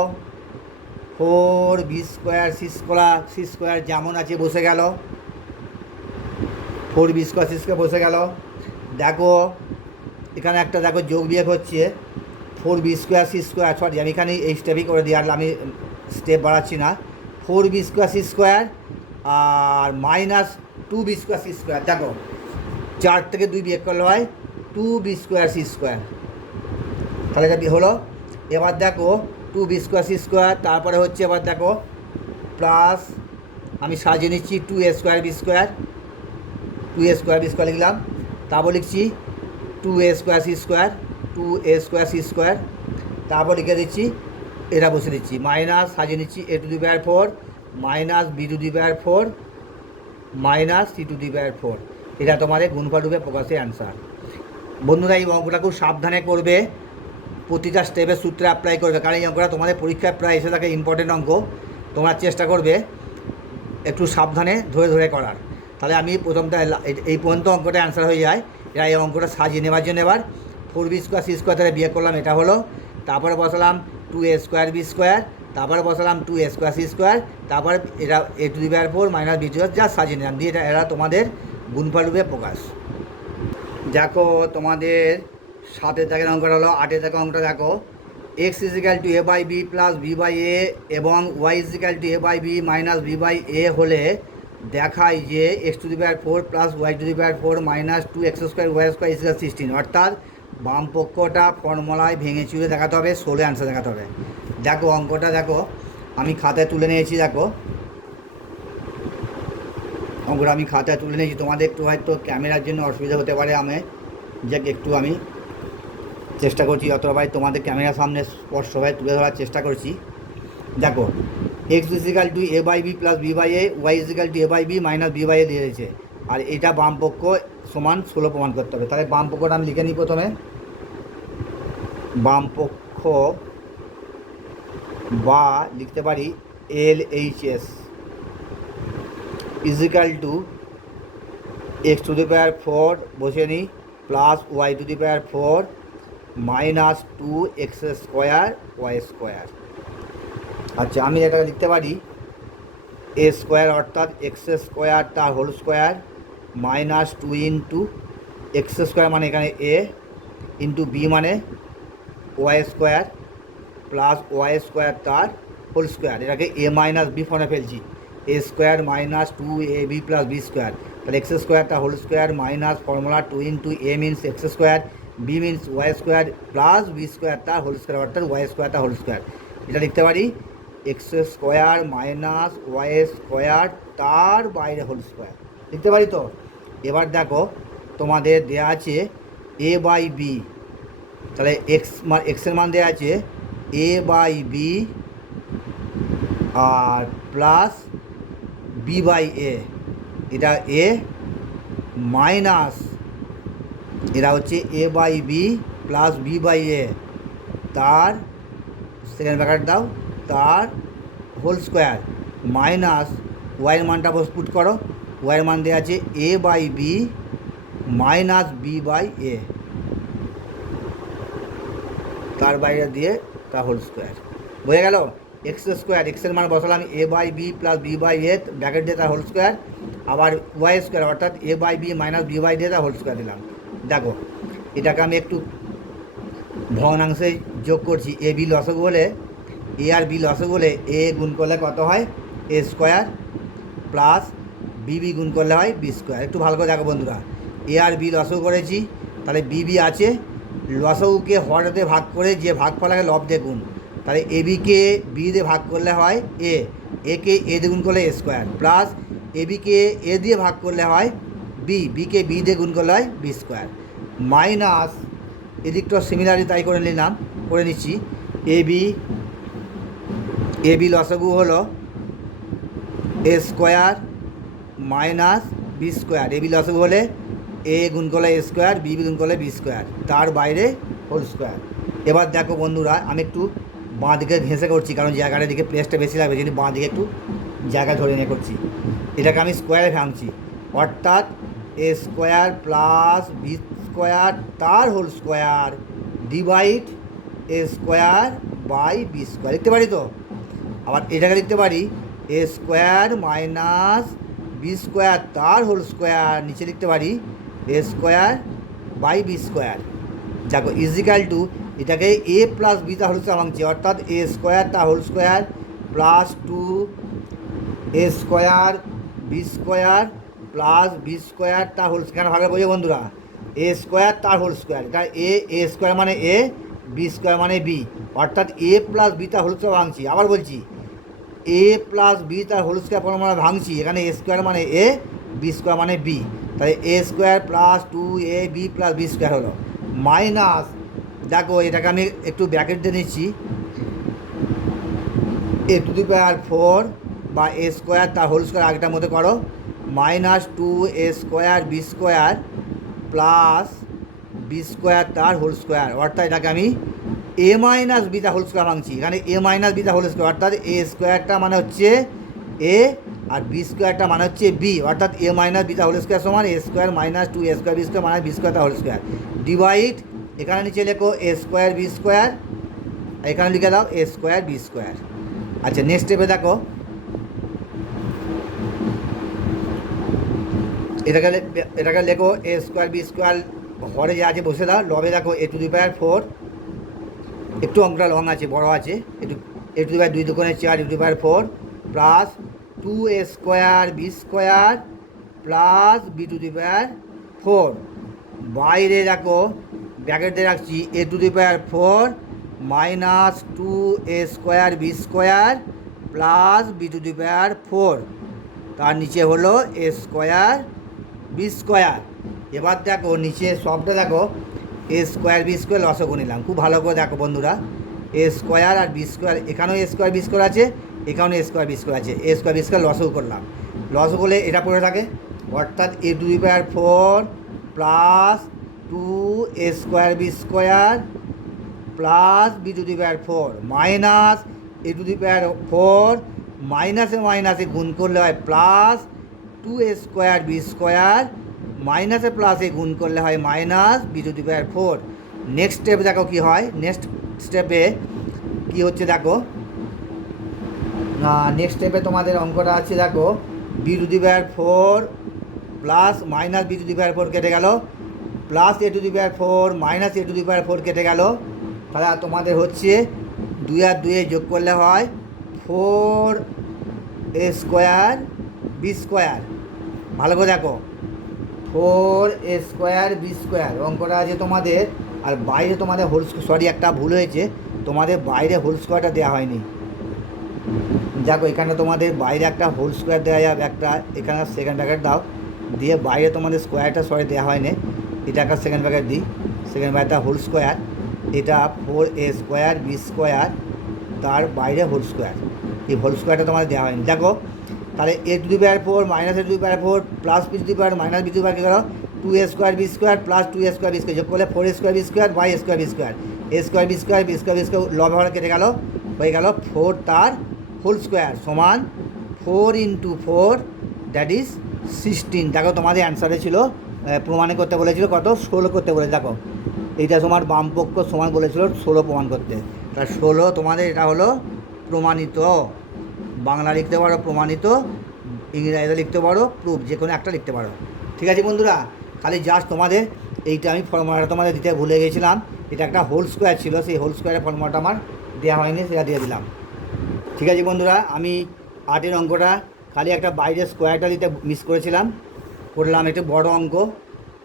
four B square C square যেমন আছে বসে গেল, four B square C square বসে গেল। দেখো এখানে একটা দেখো যোগ বিয়োগ হচ্ছে, four B square C square, sorry আমি এখানে এই স্টেপই করে দিই, আর আমি স্টেপ বাড়াচ্ছি না, four B square C square আর minus two B square C square, দেখো চার থেকে দুই বিয়োগ করলে হয় two B square C square, তাহলে এটা হলো। এবার দেখো two B square C square, তারপরে হচ্ছে এবার দেখো প্লাস আমি সাজিয়ে নিচ্ছি two a square b square, two a square b square লিখলাম, তারপর লিখছি two a square C square, two a square C square, তারপর লিখে দিচ্ছি এটা বসে দিচ্ছি, মাইনাস সাজিয়ে নিচ্ছি a to the power four minus B to the power four minus c to the power four. এটা তোমাদের গুণফল রূপে প্রকাশের অ্যান্সার। বন্ধুরা এই অঙ্কটা খুব সাবধানে করবে, প্রতিটা স্টেপের সূত্রে অ্যাপ্লাই করবে, কারণ এই অঙ্কটা তোমাদের পরীক্ষায় প্রায় এসে থাকে, ইম্পর্টেন্ট অঙ্ক, তোমরা চেষ্টা করবে একটু সাবধানে ধরে ধরে করার। তাহলে আমি প্রথমটা এই পর্যন্ত অঙ্কটা অ্যান্সার হয়ে যায়, এরা এই অঙ্কটা সাজিয়ে নেওয়ার জন্য এবার four B square C square তাহলে বিয়ে করলাম, এটা হলো, তারপরে বসালাম two a square b square, তারপরে বসালাম two a square C square, তারপরে এটা a to the power four minus B to যা সাজিয়ে নিলাম দিয়ে, এটা এরা তোমাদের গুণফল রূপে প্রকাশ। দেখো তোমাদের 7 দাগের অঙ্কটা হলো, 8 দাগের অঙ্কটা দেখো, x is equal to a by b plus b by a এবং y is equal to a by b minus b by a হলে দেখায় যে x to the power four plus y to the power four minus two x square y square equal 16, অর্থাৎ বাম পক্ষটা ফর্মুলায় ভেঙে চুরে দেখাতে হবে, সোলে অ্যান্সার দেখাতে হবে। দেখো অঙ্কটা দেখো আমি খাতায় তুলে নিয়েছি, দেখো অঙ্কটা আমি খাতায় তুলে নিয়েছি, তোমাদের একটু হয়তো ক্যামেরার জন্য অসুবিধা হতে পারে, আমি যাক একটু আমি চেষ্টা করছি যতভাবে তোমাদের ক্যামেরার সামনে স্পষ্টভাবে তুলে ধরার চেষ্টা করছি। দেখো x is equal to a by b plus b by a, y is equal to a by b minus b by a দিয়ে দিয়েছে, আর এটা বাম পক্ষ সমান 16 প্রমাণ করতে হবে। তাহলে বাম পক্ষটা আমি লিখে নিই, প্রথমে বাম পক্ষ বা লিখতে পারি L H S is equal to x to the power four বসে নিই plus y to the power four minus two x square y square. আচ্ছা আমি এটা লিখতে পারি এ স্কোয়ার অর্থাৎ এক্স স্কোয়ার তার whole square minus two into x square মানে এখানে এ ইন্টু বি মানে y square plus y square তার হোল স্কোয়ার, এটাকে এ মাইনাস বি ফর্মে ফেলছি, a square minus two a b plus B square, তাহলে এক্স স্কোয়ার তার whole square minus formula two into a means x square, b means y square plus B square তার whole square অর্থাৎ y square তার whole square. এটা লিখতে পারি x square minus y square তার বাইরে হোল স্কোয়ার লিখতে পারি। তো এবার দেখো তোমাদের দেওয়া আছে এ বাই বি, তাহলে এক্সের মান দেওয়া আছে এ বাই বি আর প্লাস বি বাই এ, এটা এ মাইনাস এটা হচ্ছে a by b plus b by a, তার সেকেন্ড ব্র্যাকেট দাও, তার হোল স্কোয়ার মাইনাস ওয়াইয়ের মানটা পুট করো, ওয়াইয়ের মান দেওয়া আছে a by b minus b by a, তার বাইরে দিয়ে তার হোল স্কোয়ার। বোঝা গেল? এক্স স্কোয়ার, এক্সের মান বসালাম a by b plus b by a bracket দিয়ে তার হোল স্কোয়ার, আবার ওয়াই স্কোয়ার অর্থাৎ a by b minus b by দিয়ে তার হোল স্কোয়ার দিলাম। দেখো এটাকে আমি একটু ভগ্নাংশে যোগ করছি, এ বি লসগু হলে এ আর বি লসগু হলে এ গুণ করলে কত হয় এ স্কোয়ার প্লাস বি গুণ করলে হয় বি স্কোয়ার। একটু ভালো করে দেখো বন্ধুরা, এ আর বি লসগু করেছি, তাহলে বি আছে, লসগুকে হরতে ভাগ করে যে ভাগফল লাগে লব দিয়ে গুণ, তাহলে এ বিকে বি দিয়ে ভাগ করলে হয় এ, একে এ দিয়ে গুণ করলে এ স্কোয়ার প্লাস এ বিকে এ দিয়ে ভাগ করলে হয় বি, বিকে বি দিয়ে গুণ করলে হয় বি স্কোয়ার মাইনাস এদিকটা সিমিলারলি তাই করে নিলাম, করে নিচ্ছি এ বি লসগু হলো a square minus B square, A B লসগু হলে এ গুণ করলে এ স্কোয়ার বি গুণ করলে বি স্কোয়ার, তার বাইরে হোল স্কোয়ার। এবার দেখো বন্ধুরা আমি একটু বাঁ দিকে ঘেঁষে করছি, কারণ জায়গাটার দিকে প্লেসটা বেশি লাগবে, যদি বাঁ দিকে একটু জায়গা ধরে নিয়ে করছি, এটাকে আমি স্কোয়ারে ভাঙছি, অর্থাৎ a square plus B square তার whole square divide a square by b square লিখতে পারি তো। আবার এটাকে লিখতে পারি a square minus B square তার হোল স্কোয়ার, নিচে লিখতে পারি a square by b square. দেখো ইজিক্যাল টু এটাকে এ প্লাস বি তা হোল স্কোয়ার ভাঙছি, অর্থাৎ এ স্কোয়ার তা whole square plus two a square b square plus B square তার হোল স্কোয়ার। ভালো বোঝো বন্ধুরা, এ স্কোয়ার তার হোল স্কোয়ার, এটা এ স্কোয়ার মানে এ, বি স্কোয়ার মানে বি, অর্থাৎ এ প্লাস বি তার হোল স্কোয়ার ভাঙছি। আবার বলছি এ প্লাস বি তার হোল স্কোয়ার মানে ভাঙছি, এখানে এ স্কোয়ার মানে এ, বি স্কোয়ার মানে বি, তাহলে এ square plus two a b plus B square হলো মাইনাস, দেখো এটাকে আমি একটু ব্র্যাকেট দিয়ে নিচ্ছি, a to the power four বা এ স্কোয়ার তার হোল স্কোয়ার আগেটার মধ্যে করো minus two a square b square plus B square তার হোল স্কোয়ার, অর্থাৎ এটাকে আমি এ মাইনাস বি তার হোল স্কোয়ার ভাঙছি, এখানে এ মাইনাস বি তার হোল স্কোয়ার, অর্থাৎ এ স্কোয়ারটা মানে হচ্ছে এ আর বি স্কোয়ারটা মানে হচ্ছে বি, অর্থাৎ এ মাইনাস বি তার হোল স্কোয়ার সমান a square minus two a square b square minus B square তার হোল স্কোয়ার ডিভাইড, এখানে নিচে লেখো এ স্কোয়ার বি স্কোয়ার, এখানে লিখে দাও এ স্কোয়ার বি স্কোয়ার। আচ্ছা নেক্সট স্টেপে দেখো এটাকে লেখো এ স্কোয়ার বি স্কোয়ার হরে যে আছে বসে দাও, লবে দেখো a to the power four, একটু অঙ্কটা লং আছে বড় আছে, একটু এ টু দি পাওয়ার দুই দুগুণে চার a to the power four plus two a square b square plus b to the power four, বাইরে দেখো ব্র্যাকেট দিয়ে রাখছি a to the power four minus two a square b square plus b to the power four, তার নিচে হলো a square b square. এবার দেখো নিচে সবটা দেখো এ স্কোয়ার বি স্কোয়ার লসগু নিলাম, খুব ভালো করে দেখো বন্ধুরা, এ স্কোয়ার আর বি স্কোয়ার, এখানেও এ স্কোয়ার বি স্কোয়ার আছে, এখানেও এ স্কোয়ার বি স্কোয়ার আছে, এ স্কোয়ার বি স্কোয়ার লসগু করলাম, লসগু করলে এটা পড়ে থাকে, অর্থাৎ a to the power four plus two a square b square plus b to the power four minus A to the power four মাইনাসে মাইনাসে গুণ করলে হয় plus two a square b square মাইনাসে প্লাসে গুণ করলে হয় minus B to the power four. Next step দেখো কী হয়, নেক্সট স্টেপে কী হচ্ছে দেখো, নেক্সট স্টেপে তোমাদের অঙ্কটা আছে দেখো b to the power four plus minus B to the power four কেটে গেল, plus A to the power four minus A to the power four কেটে গেল, তাহলে তোমাদের হচ্ছে দুই আর দুয়ে যোগ করলে হয় four a square b square. ভালো করে দেখো four a square b square অঙ্কটা আছে তোমাদের, আর বাইরে তোমাদের হোল সরি একটা ভুল হয়েছে, তোমাদের বাইরে হোল স্কোয়ারটা দেওয়া হয়নি, দেখো এখানে তোমাদের বাইরে একটা হোল স্কোয়ার দেওয়া যাবে একটা, এখানে সেকেন্ড ব্র্যাকেট দাও, দিয়ে বাইরে তোমাদের স্কোয়ারটা সরি দেওয়া হয়নি, এটা একটা সেকেন্ড ব্র্যাকেট দিই, সেকেন্ড ব্র্যাকেটটা হোল স্কোয়ার, এটা four a square b square তার বাইরে হোল স্কোয়ার, এই হোল স্কোয়ারটা তোমাদের দেওয়া হয়নি। দেখো তাহলে a to the power four minus A to the power four plus b to the power minus B to the power কী করো, two a square b square plus two a square b square যোগ করলে four a square b square by a square b square, A square b square b square b square লব হওয়ার কেটে গেল, হয়ে গেল ফোর তার হোল স্কোয়ার সমান four into four that is 16। দেখো তোমাদের অ্যান্সারে ছিল প্রমাণে করতে বলেছিল কত, 16 করতে বলে। দেখো এইটা তোমার বামপক্ষ সমান বলেছিল 16 প্রমাণ করতে, তা 16 তোমাদের এটা হলো প্রমাণিত। বাংলা লিখতে পারো প্রমাণিত, ইংরেজিতে লিখতে পারো প্রুফ, যে কোনো একটা লিখতে পারো। ঠিক আছে বন্ধুরা, খালি জাস্ট তোমাদের এইটা আমি ফর্মুলাটা তোমাদের দিতে ভুলে গেছিলাম। এটা একটা হোল স্কোয়ার ছিল, সেই হোল স্কোয়ারের ফর্মুলাটা আমার দেওয়া হয়নি, সেটা দিয়ে দিলাম। ঠিক আছে বন্ধুরা, আমি 8-এর অঙ্কটা খালি একটা বাইরের স্কোয়ারটা দিতে মিস করেছিলাম, করলাম একটু বড় অঙ্ক।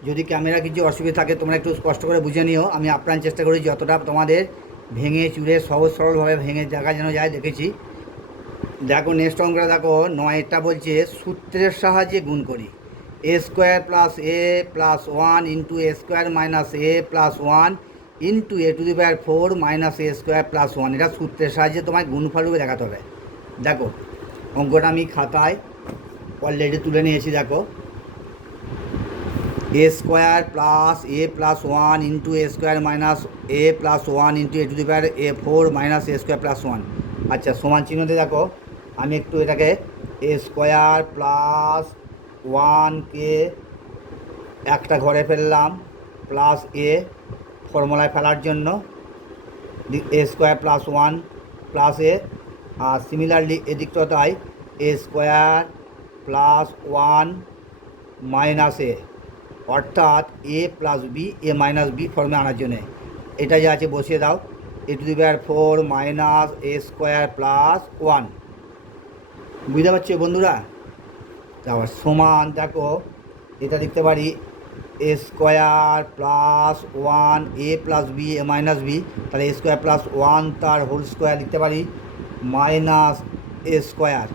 যদি ক্যামেরা কিছু অসুবিধা থাকে তোমরা একটু কষ্ট করে বুঝে নিও। আমি আপ্রাণ চেষ্টা করি যতটা তোমাদের ভেঙে চুড়ে সহজ সরলভাবে ভেঙে দেখা যেন যায় দেখেছি। দেখো নেক্সট অঙ্কটা দেখো 9-এরটা বলছে সূত্রের সাহায্যে গুণ করি, a square plus a plus one into A square minus a plus one into a to the power four minus a square plus one. এটা সূত্রের সাহায্যে তোমায় গুণফল রূপে দেখাতে হবে। দেখো অঙ্কটা আমি খাতায় অলরেডি তুলে নিয়েছি। দেখো a square plus a plus one into A square minus a plus one into a to the power a four minus a square plus one. আচ্ছা সমান চিহ্নতে দেখো আমি একটু এটাকে এ স্কোয়ার প্লাস ওয়ানকে একটা ঘরে ফেললাম প্লাস এ ফর্মুলায় ফেলার জন্য, a square plus one plus a. আর সিমিলারলি এদিকটা তাই, a square plus one minus a, অর্থাৎ a plus b a minus b ফর্মে আনার জন্যে এটা যা আছে বসিয়ে দাও, a to the power four minus a square plus one. বুঝতে পারছো বন্ধুরা? তারপর সমান দেখো এটা লিখতে পারি a square plus one a plus b a minus B, তাহলে এ স্কোয়ার প্লাস ওয়ান তার হোল স্কোয়ার লিখতে পারি মাইনাস এ স্কোয়ার।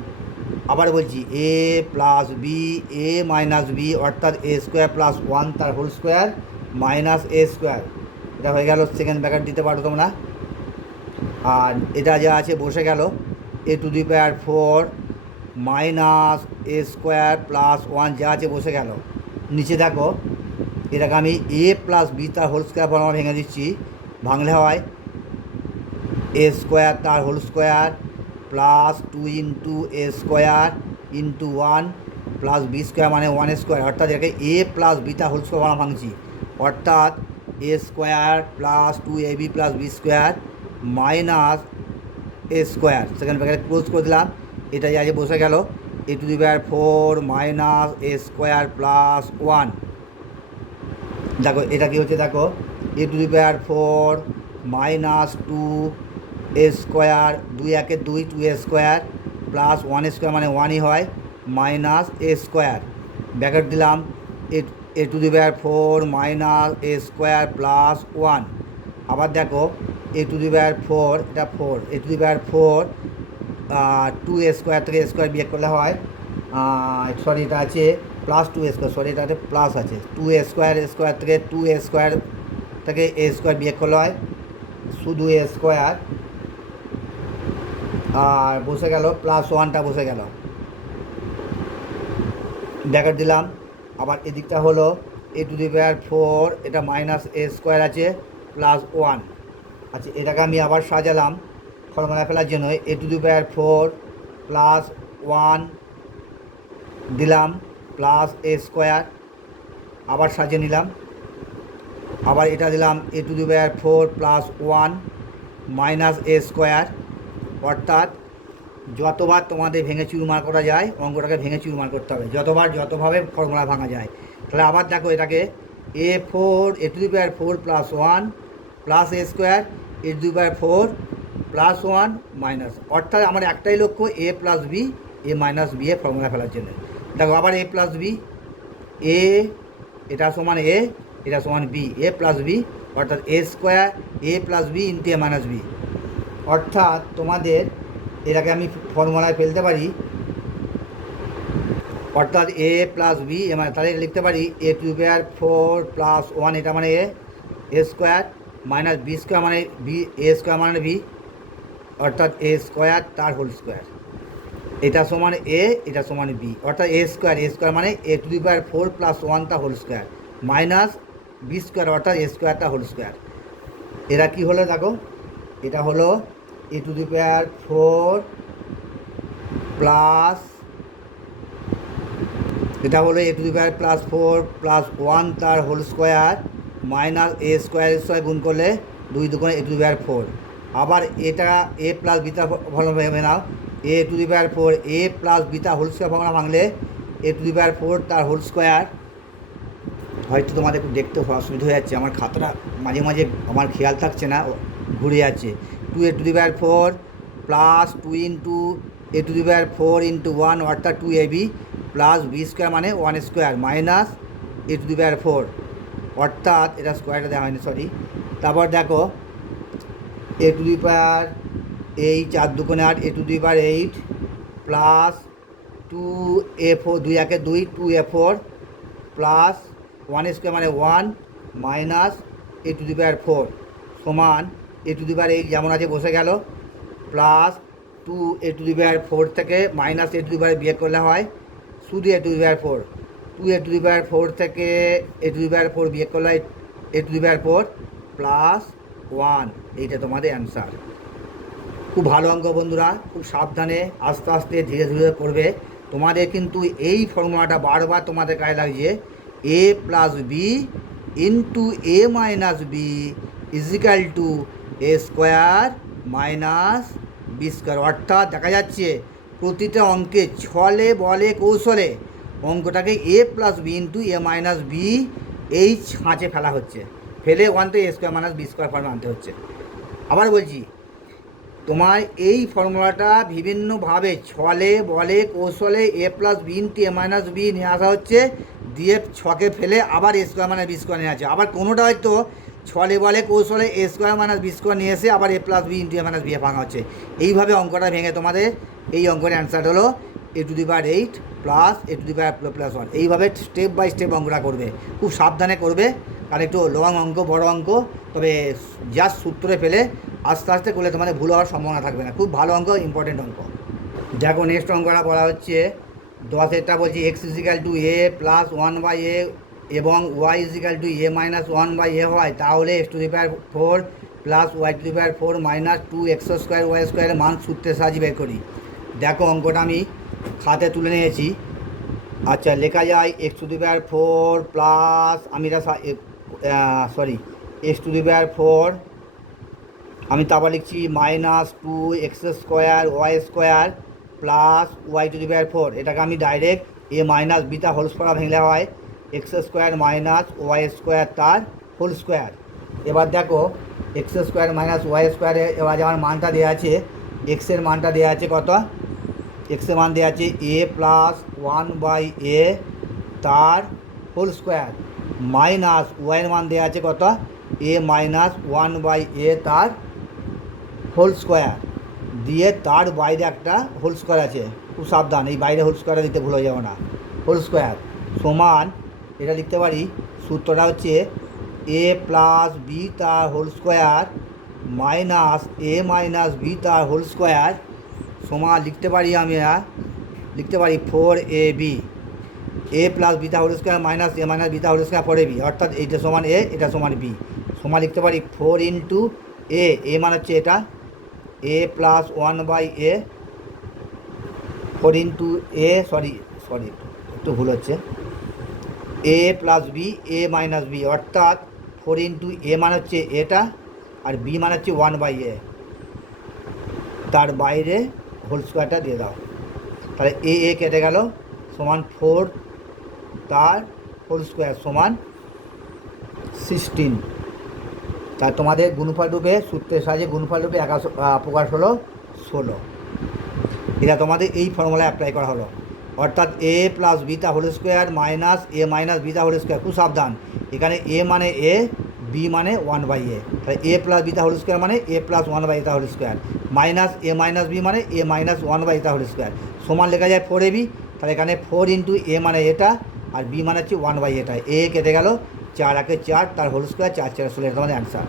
আবার বলছি এ plus b a minus B, অর্থাৎ এ স্কোয়ার প্লাস ওয়ান তার whole square minus a square. এটা হয়ে গেল, সেকেন্ড ব্র্যাকেট দিতে পারো তোমরা। আর এটা যা আছে বসে গেল a to the power four minus a square plus one যা আছে বসে গেল। নিচে দেখো এটাকে আমি এ প্লাস বি তার হোল স্কোয়ার ফর্মে ভেঙে দিচ্ছি, ভাঙলে হয় এ স্কোয়ার তার whole square plus two into এ square into one plus B square মানে ওয়ান স্কোয়ার, অর্থাৎ এটাকে এ প্লাস বি তার হোল স্কোয়ার ফর্মে ভাঙছি, অর্থাৎ a square plus two a b plus B square minus a square. Second bracket close করে দিলাম, এটা যা বসে গেল a to the power four minus a square plus one. দেখো এটা কী হচ্ছে, দেখো a to the power four minus two a square, দুই একে দুই, two a square plus one square মানে ওয়ানই হয় মাইনাস এ স্কোয়ার। ব্র্যাকেট দিলাম a to the power four minus a square plus one. আবার দেখো a to the power four, এটা four, a to the power four two a square থেকে square বিয়োগ করলে হয়, সরি এটা আছে plus two a square, sorry এটাতে প্লাস আছে, টু এ স্কোয়ার থেকে টু এ স্কোয়ার থেকে এ স্কোয়ার বিয়োগ করলে হয় শুধু এ স্কোয়ার, আর বসে গেল প্লাস ওয়ানটা বসে গেল। ব্র্যাকেট দিলাম। আবার এদিকটা হলো a to the power four, এটা মাইনাস এ স্কোয়ার আছে প্লাস ওয়ান। আচ্ছা এটাকে আমি আবার সাজালাম ফর্মুলা ফেলার জন্য, a to the power four plus one দিলাম প্লাস এ স্কোয়ার, আবার সাজিয়ে নিলাম। আবার এটা দিলাম a to the power four plus one minus a square, অর্থাৎ যতবার তোমাদের ভেঙে চুরমার করা যায় অঙ্কটাকে ভেঙে চুরমার করতে হবে, যতভাবে ফর্মুলা ভাঙা যায়। তাহলে আবার দেখো এটাকে a four a to the power four plus one plus a square a to the power four plus one minus, অর্থাৎ আমার একটাই লক্ষ্য a plus b a minus b এ ফর্মুলা ফেলার জন্য। দেখো আবার এ প্লাস বি, এ এটা সমান এ এটা সমান বি, এ প্লাস বি অর্থাৎ a square A plus B into A minus B, অর্থাৎ তোমাদের এটাকে আমি ফর্মুলায় ফেলতে পারি, অর্থাৎ এ প্লাস বি এ মানে তাহলে লিখতে পারি a to the power four plus one এটা মানে a square minus B square মানে বি, এ স্কোয়ার মানে বি, অর্থাৎ এ স্কোয়ার তার হোল স্কোয়ার। এটা সমান এ, এটা সমান বি, অর্থাৎ এ স্কোয়ার মানে এ টু দি পাওয়ার 4 প্লাস 1 তা whole square minus B square অর্থাৎ এ স্কোয়ারটা হোল স্কোয়ার। এরা কি হলো দেখো, এটা হলো a to the power 4 plus, এটা হলো a to the power plus 4 plus 1 তার হোল স্কোয়ার মাইনাস এ স্কোয়ারের সঙ্গে গুণ করলে 2 দুগুণে এ টু দি পাওয়ার 4। আবার এটা এ প্লাস বিটা ফর্মুলা ভেবে নাও, a to the power 4 a plus বিটা হোল স্কোয়ার ফর্মুলা ভাঙলে এ টু দি পাওয়ার 4 তার হোল স্কোয়ার। হয়তো তোমাদের একটু দেখতে অসুবিধা হয়ে যাচ্ছে, আমার খাতাটা মাঝে মাঝে আমার খেয়াল থাকছে না, ঘুরে যাচ্ছে। 2 a to the power 4 plus 2 into a to the power 4 into 1 অর্থাৎ 2ab প্লাস বি স্কোয়ার মানে 1 square minus A to the power 4 অর্থাৎ এটা স্কোয়ারটা দেওয়া হয়নি সরি। তারপর দেখো এ টু দি পাওয়ার 8 4 দুগুণে 8 এ to the power 8 plus 2a4 2 একে 2 2a4 প্লাস 1 স্কোয়ার মানে 1 minus A to the power 4 সমান এ টু দি পাওয়ার 8 যেমন আছে বসে গেল plus 2 a to the power 4 থেকে মাইনাস এ টু দি পাওয়ার বিয়োগ করলে হয় শুধু এ to the power 4। 2 a to the power 4 থেকে এ টু দি পাওয়ার 4 বিয়োগ করলে এ টু দি পাওয়ার 4 প্লাস 1। এইটা তোমাদের অ্যান্সার। খুব ভালো অঙ্ক বন্ধুরা, খুব সাবধানে আস্তে আস্তে ধীরে ধীরে করবে। তোমাদের কিন্তু এই ফর্মুলাটা বারবার তোমাদের কাজে লাগছে, এ plus B into A minus B is equal to a square minus B square. অর্থাৎ দেখা যাচ্ছে প্রতিটা অঙ্কে ছলে বলে কৌশলে অঙ্কটাকে এ প্লাস বি ইন্টু এ মাইনাস বি এই ছাঁচে ফেলা হচ্ছে, ফেলে ওয়ান তো এ স্কোয়ার মাইনাস বি স্কোয়ার ফর্মে আনতে হচ্ছে। আবার বলছি, তোমার এই ফর্মুলাটা বিভিন্নভাবে ছলে বলে কৌশলে এ প্লাস বি ইন্টু এ মাইনাস বি নিয়ে আসা হচ্ছে, দিয়ে ছকে ফেলে আবার এ স্কোয়ার মাইনাস বি স্কোয়ার নিয়ে আসছে। আবার কোনোটা হয়তো ছলে বলে কৌশলে এ স্কোয়ার মাইনাস বি স্কোয়ার নিয়ে এসে আবার এ প্লাস বি ইন্টু এ মাইনাস বি ভাঙা হচ্ছে। এইভাবে অঙ্কটা ভেঙে তোমাদের এই অঙ্কের অ্যান্সার হলো a to the power 8 plus A to the power plus 1। এইভাবে স্টেপ বাই স্টেপ অঙ্কটা করবে, খুব সাবধানে করবে, কারণ একটু লং অঙ্ক বড় অঙ্ক, তবে জাস্ট সূত্রে ফেলে আস্তে আস্তে করলে তোমাদের ভুল হওয়ার সম্ভাবনা থাকবে না। খুব ভালো অঙ্ক, ইম্পর্টেন্ট অঙ্ক। দেখো নেক্সট অঙ্কটা বলা হচ্ছে 10-এরটা বলছি x is equal to A plus 1 by a এবং y is equal to a minus 1 by a হয়, তাহলে x to the power 4 plus y to the power 4 minus 2 x square y স্কোয়ারের মান সূত্রের সাহায্যে বের করি। দেখো অঙ্কটা আমি খাতে তুলে নিয়েছি। আচ্ছা, লেখা যায় x to the power 4 plus আমি এটা sorry x to the power 4 আমি তারপর লিখছি minus 2 x square y square plus y to the power 4। এটাকে আমি ডাইরেক্ট এ মাইনাস বিটা হোল স্কোয়ার ভেঙলে হয় x square minus y square তার হোল স্কোয়ার। এবার দেখো এক্স স্কোয়ার মাইনাস ওয়াই স্কোয়ারে এবার আমার মানটা দেওয়া আছে, এক্সের মানটা দেওয়া আছে কত, এক্সের মান দেওয়া আছে এ প্লাস 1 বাই এ তার হোল স্কোয়ার মাইনাস ওয়াইয়ের মান দেওয়া আছে কত, এ মাইনাস 1 বাই এ তার হোল স্কোয়ার, দিয়ে তার বাইরে একটা হোল স্কোয়ার আছে, খুব সাবধান এই বাইরে হোল স্কোয়ারটা দিতে ভুলে যাবো না, হোল স্কোয়ার সমান এটা লিখতে পারি সূত্রটা হচ্ছে এ প্লাস বি তার হোল স্কোয়ার মাইনাস এ মাইনাস বি তার হোল স্কোয়ার সমান লিখতে পারি আমরা লিখতে পারি 4ab এ প্লাস বিটা হোল স্কোয়ার মাইনাস এ মাইনাস বিটা হোল স্কোয়ার 4ab, অর্থাৎ এইটা সমান এ এটা সমান বি সমান লিখতে পারি 4 ইন্টু এ মানে হচ্ছে এটা a plus 1 by a 4 into a sorry একটু ভুল হচ্ছে a plus b a minus B, অর্থাৎ 4 ইন্টু এ মানে হচ্ছে এটা আর বি মানে হচ্ছে 1 বাই এ, তার বাইরে হোল স্কোয়ারটা দিয়ে দাও, তাহলে এ কেটে গেল সমান 4 তার হোল স্কোয়ার সমান 16। তা তোমাদের গুণফল রূপে সূত্রের সাহায্যে গুণফল রূপে প্রকাশ হলো 16। এটা তোমাদের এই ফর্মুলায় অ্যাপ্লাই করা হলো, অর্থাৎ এ প্লাস বিটা হোল স্কোয়ার মাইনাস এ মাইনাস বিটা হোল স্কোয়ার। খুব সাবধান, এখানে এ মানে এ বি মানে 1 বাই এ, তাহলে এ প্লাস বিটা হোল স্কোয়ার মানে এ প্লাস 1 বাই এটা হোল স্কোয়ার মাইনাস এ মাইনাস বি মানে এ মাইনাস 1 বাই এটা হোল স্কোয়ার সমান লেখা যায় 4ab, তাহলে এখানে 4 ইন্টু এ মানে এটা আর বি মানে হচ্ছে 1 বাই এটা, এ কেটে গেল 4 একে 4 তার হোল স্কোয়ার 4 4 16 তোমাদের অ্যান্সার।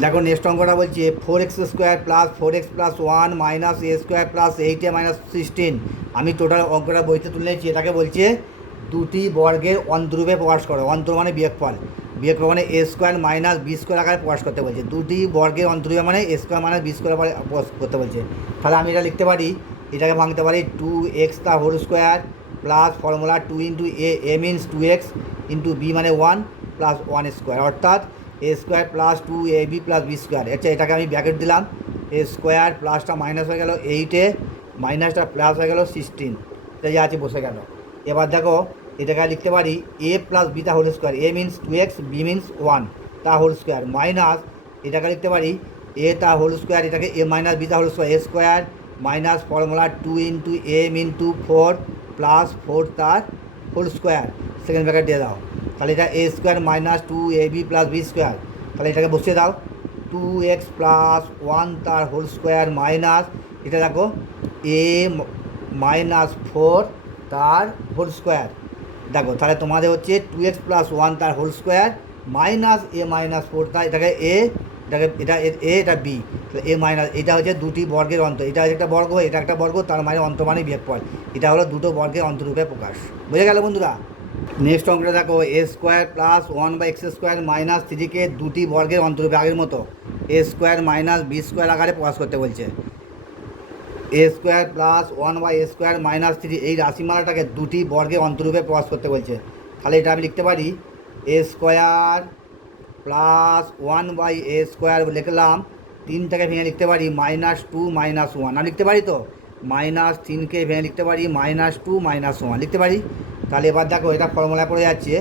দেখো নেক্সট অঙ্কটা বলছে 4x square plus 4x plus 1 minus a square plus 8a minus 16। আমি টোটাল অঙ্কটা বইতে তুলে নিয়েছি। এটাকে বলছে দুটি বর্গের অন্তরূপে প্রকাশ করো। অন্তর মানে বিয়োগফল, বিয়োগফল মানে a square minus B square আকারে প্রকাশ করতে বলছে। দুটি বর্গের অন্তরূপে মানে a square minus B square আকারে প্রকাশ করতে বলছে। তাহলে আমি এটা লিখতে পারি, এটাকে ভাঙতে পারি 2x তার whole square plus formula 2 into a means 2x into b মানে 1 প্লাস 1 স্কোয়ার, অর্থাৎ a square plus 2ab plus B square. আচ্ছা, এটাকে আমি ব্র্যাকেট দিলাম, এ স্কোয়ার প্লাসটা মাইনাস হয়ে গেল 8, মাইনাসটা প্লাস হয়ে গেল 16, এটা যা আছে বসে গেল। এবার দেখো এটাকে লিখতে পারি এ প্লাস বি তা হোল স্কোয়ার, এ মিনস 2x বি মিনস 1 তা হোল স্কোয়ার মাইনাস এটাকে লিখতে পারি এ তা হোল স্কোয়ার, এটাকে এ মাইনাস বি তা হোল স্কোয়ার, এ square minus formula 2 into m into 4 plus 4 তার হোল স্কোয়ার, সেকেন্ড ব্র্যাকেট দিয়ে দাও। তাহলে এটা a square minus 2ab plus B square, তাহলে এটাকে বসিয়ে দাও 2x প্লাস 1 তার হোল স্কোয়ার মাইনাস এটা দেখো এ মাইনাস 4 তার হোল স্কোয়ার। দেখো তাহলে তোমাদের হচ্ছে 2x প্লাস 1 তার হোল স্কোয়ার মাইনাস এ মাইনাস 4 তার, এটাকে এ, এটাকে এটা এ, এটা বি, তাহলে এ মাইনাস, এটা হচ্ছে দুটি বর্গের অন্তর, এটা হচ্ছে একটা বর্গ, এটা একটা বর্গ, তার মানে অন্তর মানে বিয়োগফল। এটা হলো দুটো বর্গের অন্তরূপে প্রকাশ। বুঝে গেল বন্ধুরা? নেক্সট অঙ্কটা দেখো a square plus 1/x square minus 3কে দুটি বর্গের অন্তরূপে আগের মতো a square minus B square আকারে প্রকাশ করতে বলছে। A square plus 1/a square minus 3 এই রাশিমালাটাকে দুটি বর্গের অন্তরূপে প্রকাশ করতে বলছে। তাহলে এটা আমি লিখতে পারি a square plus 1/a square লিখলাম, 3টাকে ভেঙে লিখতে পারি -2 -1, আমি লিখতে পারি তো -3কে ভেঙে লিখতে পারি -2 -1 লিখতে পারি। তাহলে এবার দেখো এটা ফর্মুলা পড়ে যাচ্ছে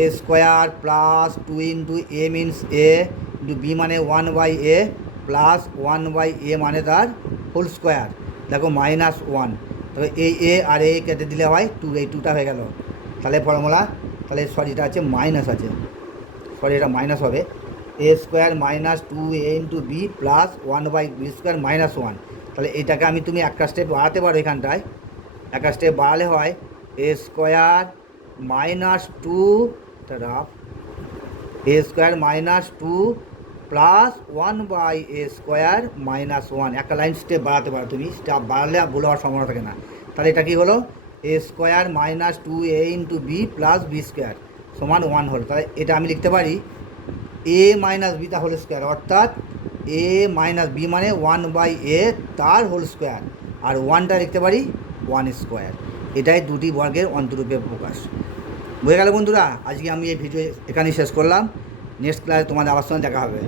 এ square plus 2 into a means a into b মানে 1/a প্লাস 1/a মানে তার হোল স্কোয়ার। দেখো -1, তবে এই এ আর এ কেটে দিলে হয় 2, এই 2টা হয়ে গেল। তাহলে ফর্মুলা, তাহলে সরি এটা আছে মাইনাস আছে, সরি এটা মাইনাস হবে, a square minus 2a into B plus 1/বি স্কোয়ার -1। তাহলে এটাকে আমি তুমি একটা স্টেপ বাড়াতে পারো, এখানটায় একটা স্টেপ বাড়ালে হয় a square -2 rough A square -2 plus 1/a square -1, একটা লাইন স্টেপ বাড়াতে পারো তুমি, স্টেপ বাড়ালে ভুল হওয়ার সম্ভাবনা থাকে না। তাহলে এটা কী হলো a square -2a into B plus B square সমান 1 হলো। তাহলে এটা আমি লিখতে পারি এ মাইনাস বি তা হোল স্কোয়ার, অর্থাৎ এ মাইনাস বি মানে 1/a তার হোল স্কোয়ার, আর 1টা লিখতে পারি 1 স্কোয়ার। এটাই দুটি বর্গের অন্তরূপে প্রকাশ। বুঝে গেল বন্ধুরা? আজকে আমি এই ভিডিও এখানেই শেষ করলাম। নেক্সট ক্লাসে তোমাদের আবার সঙ্গে দেখা হবে।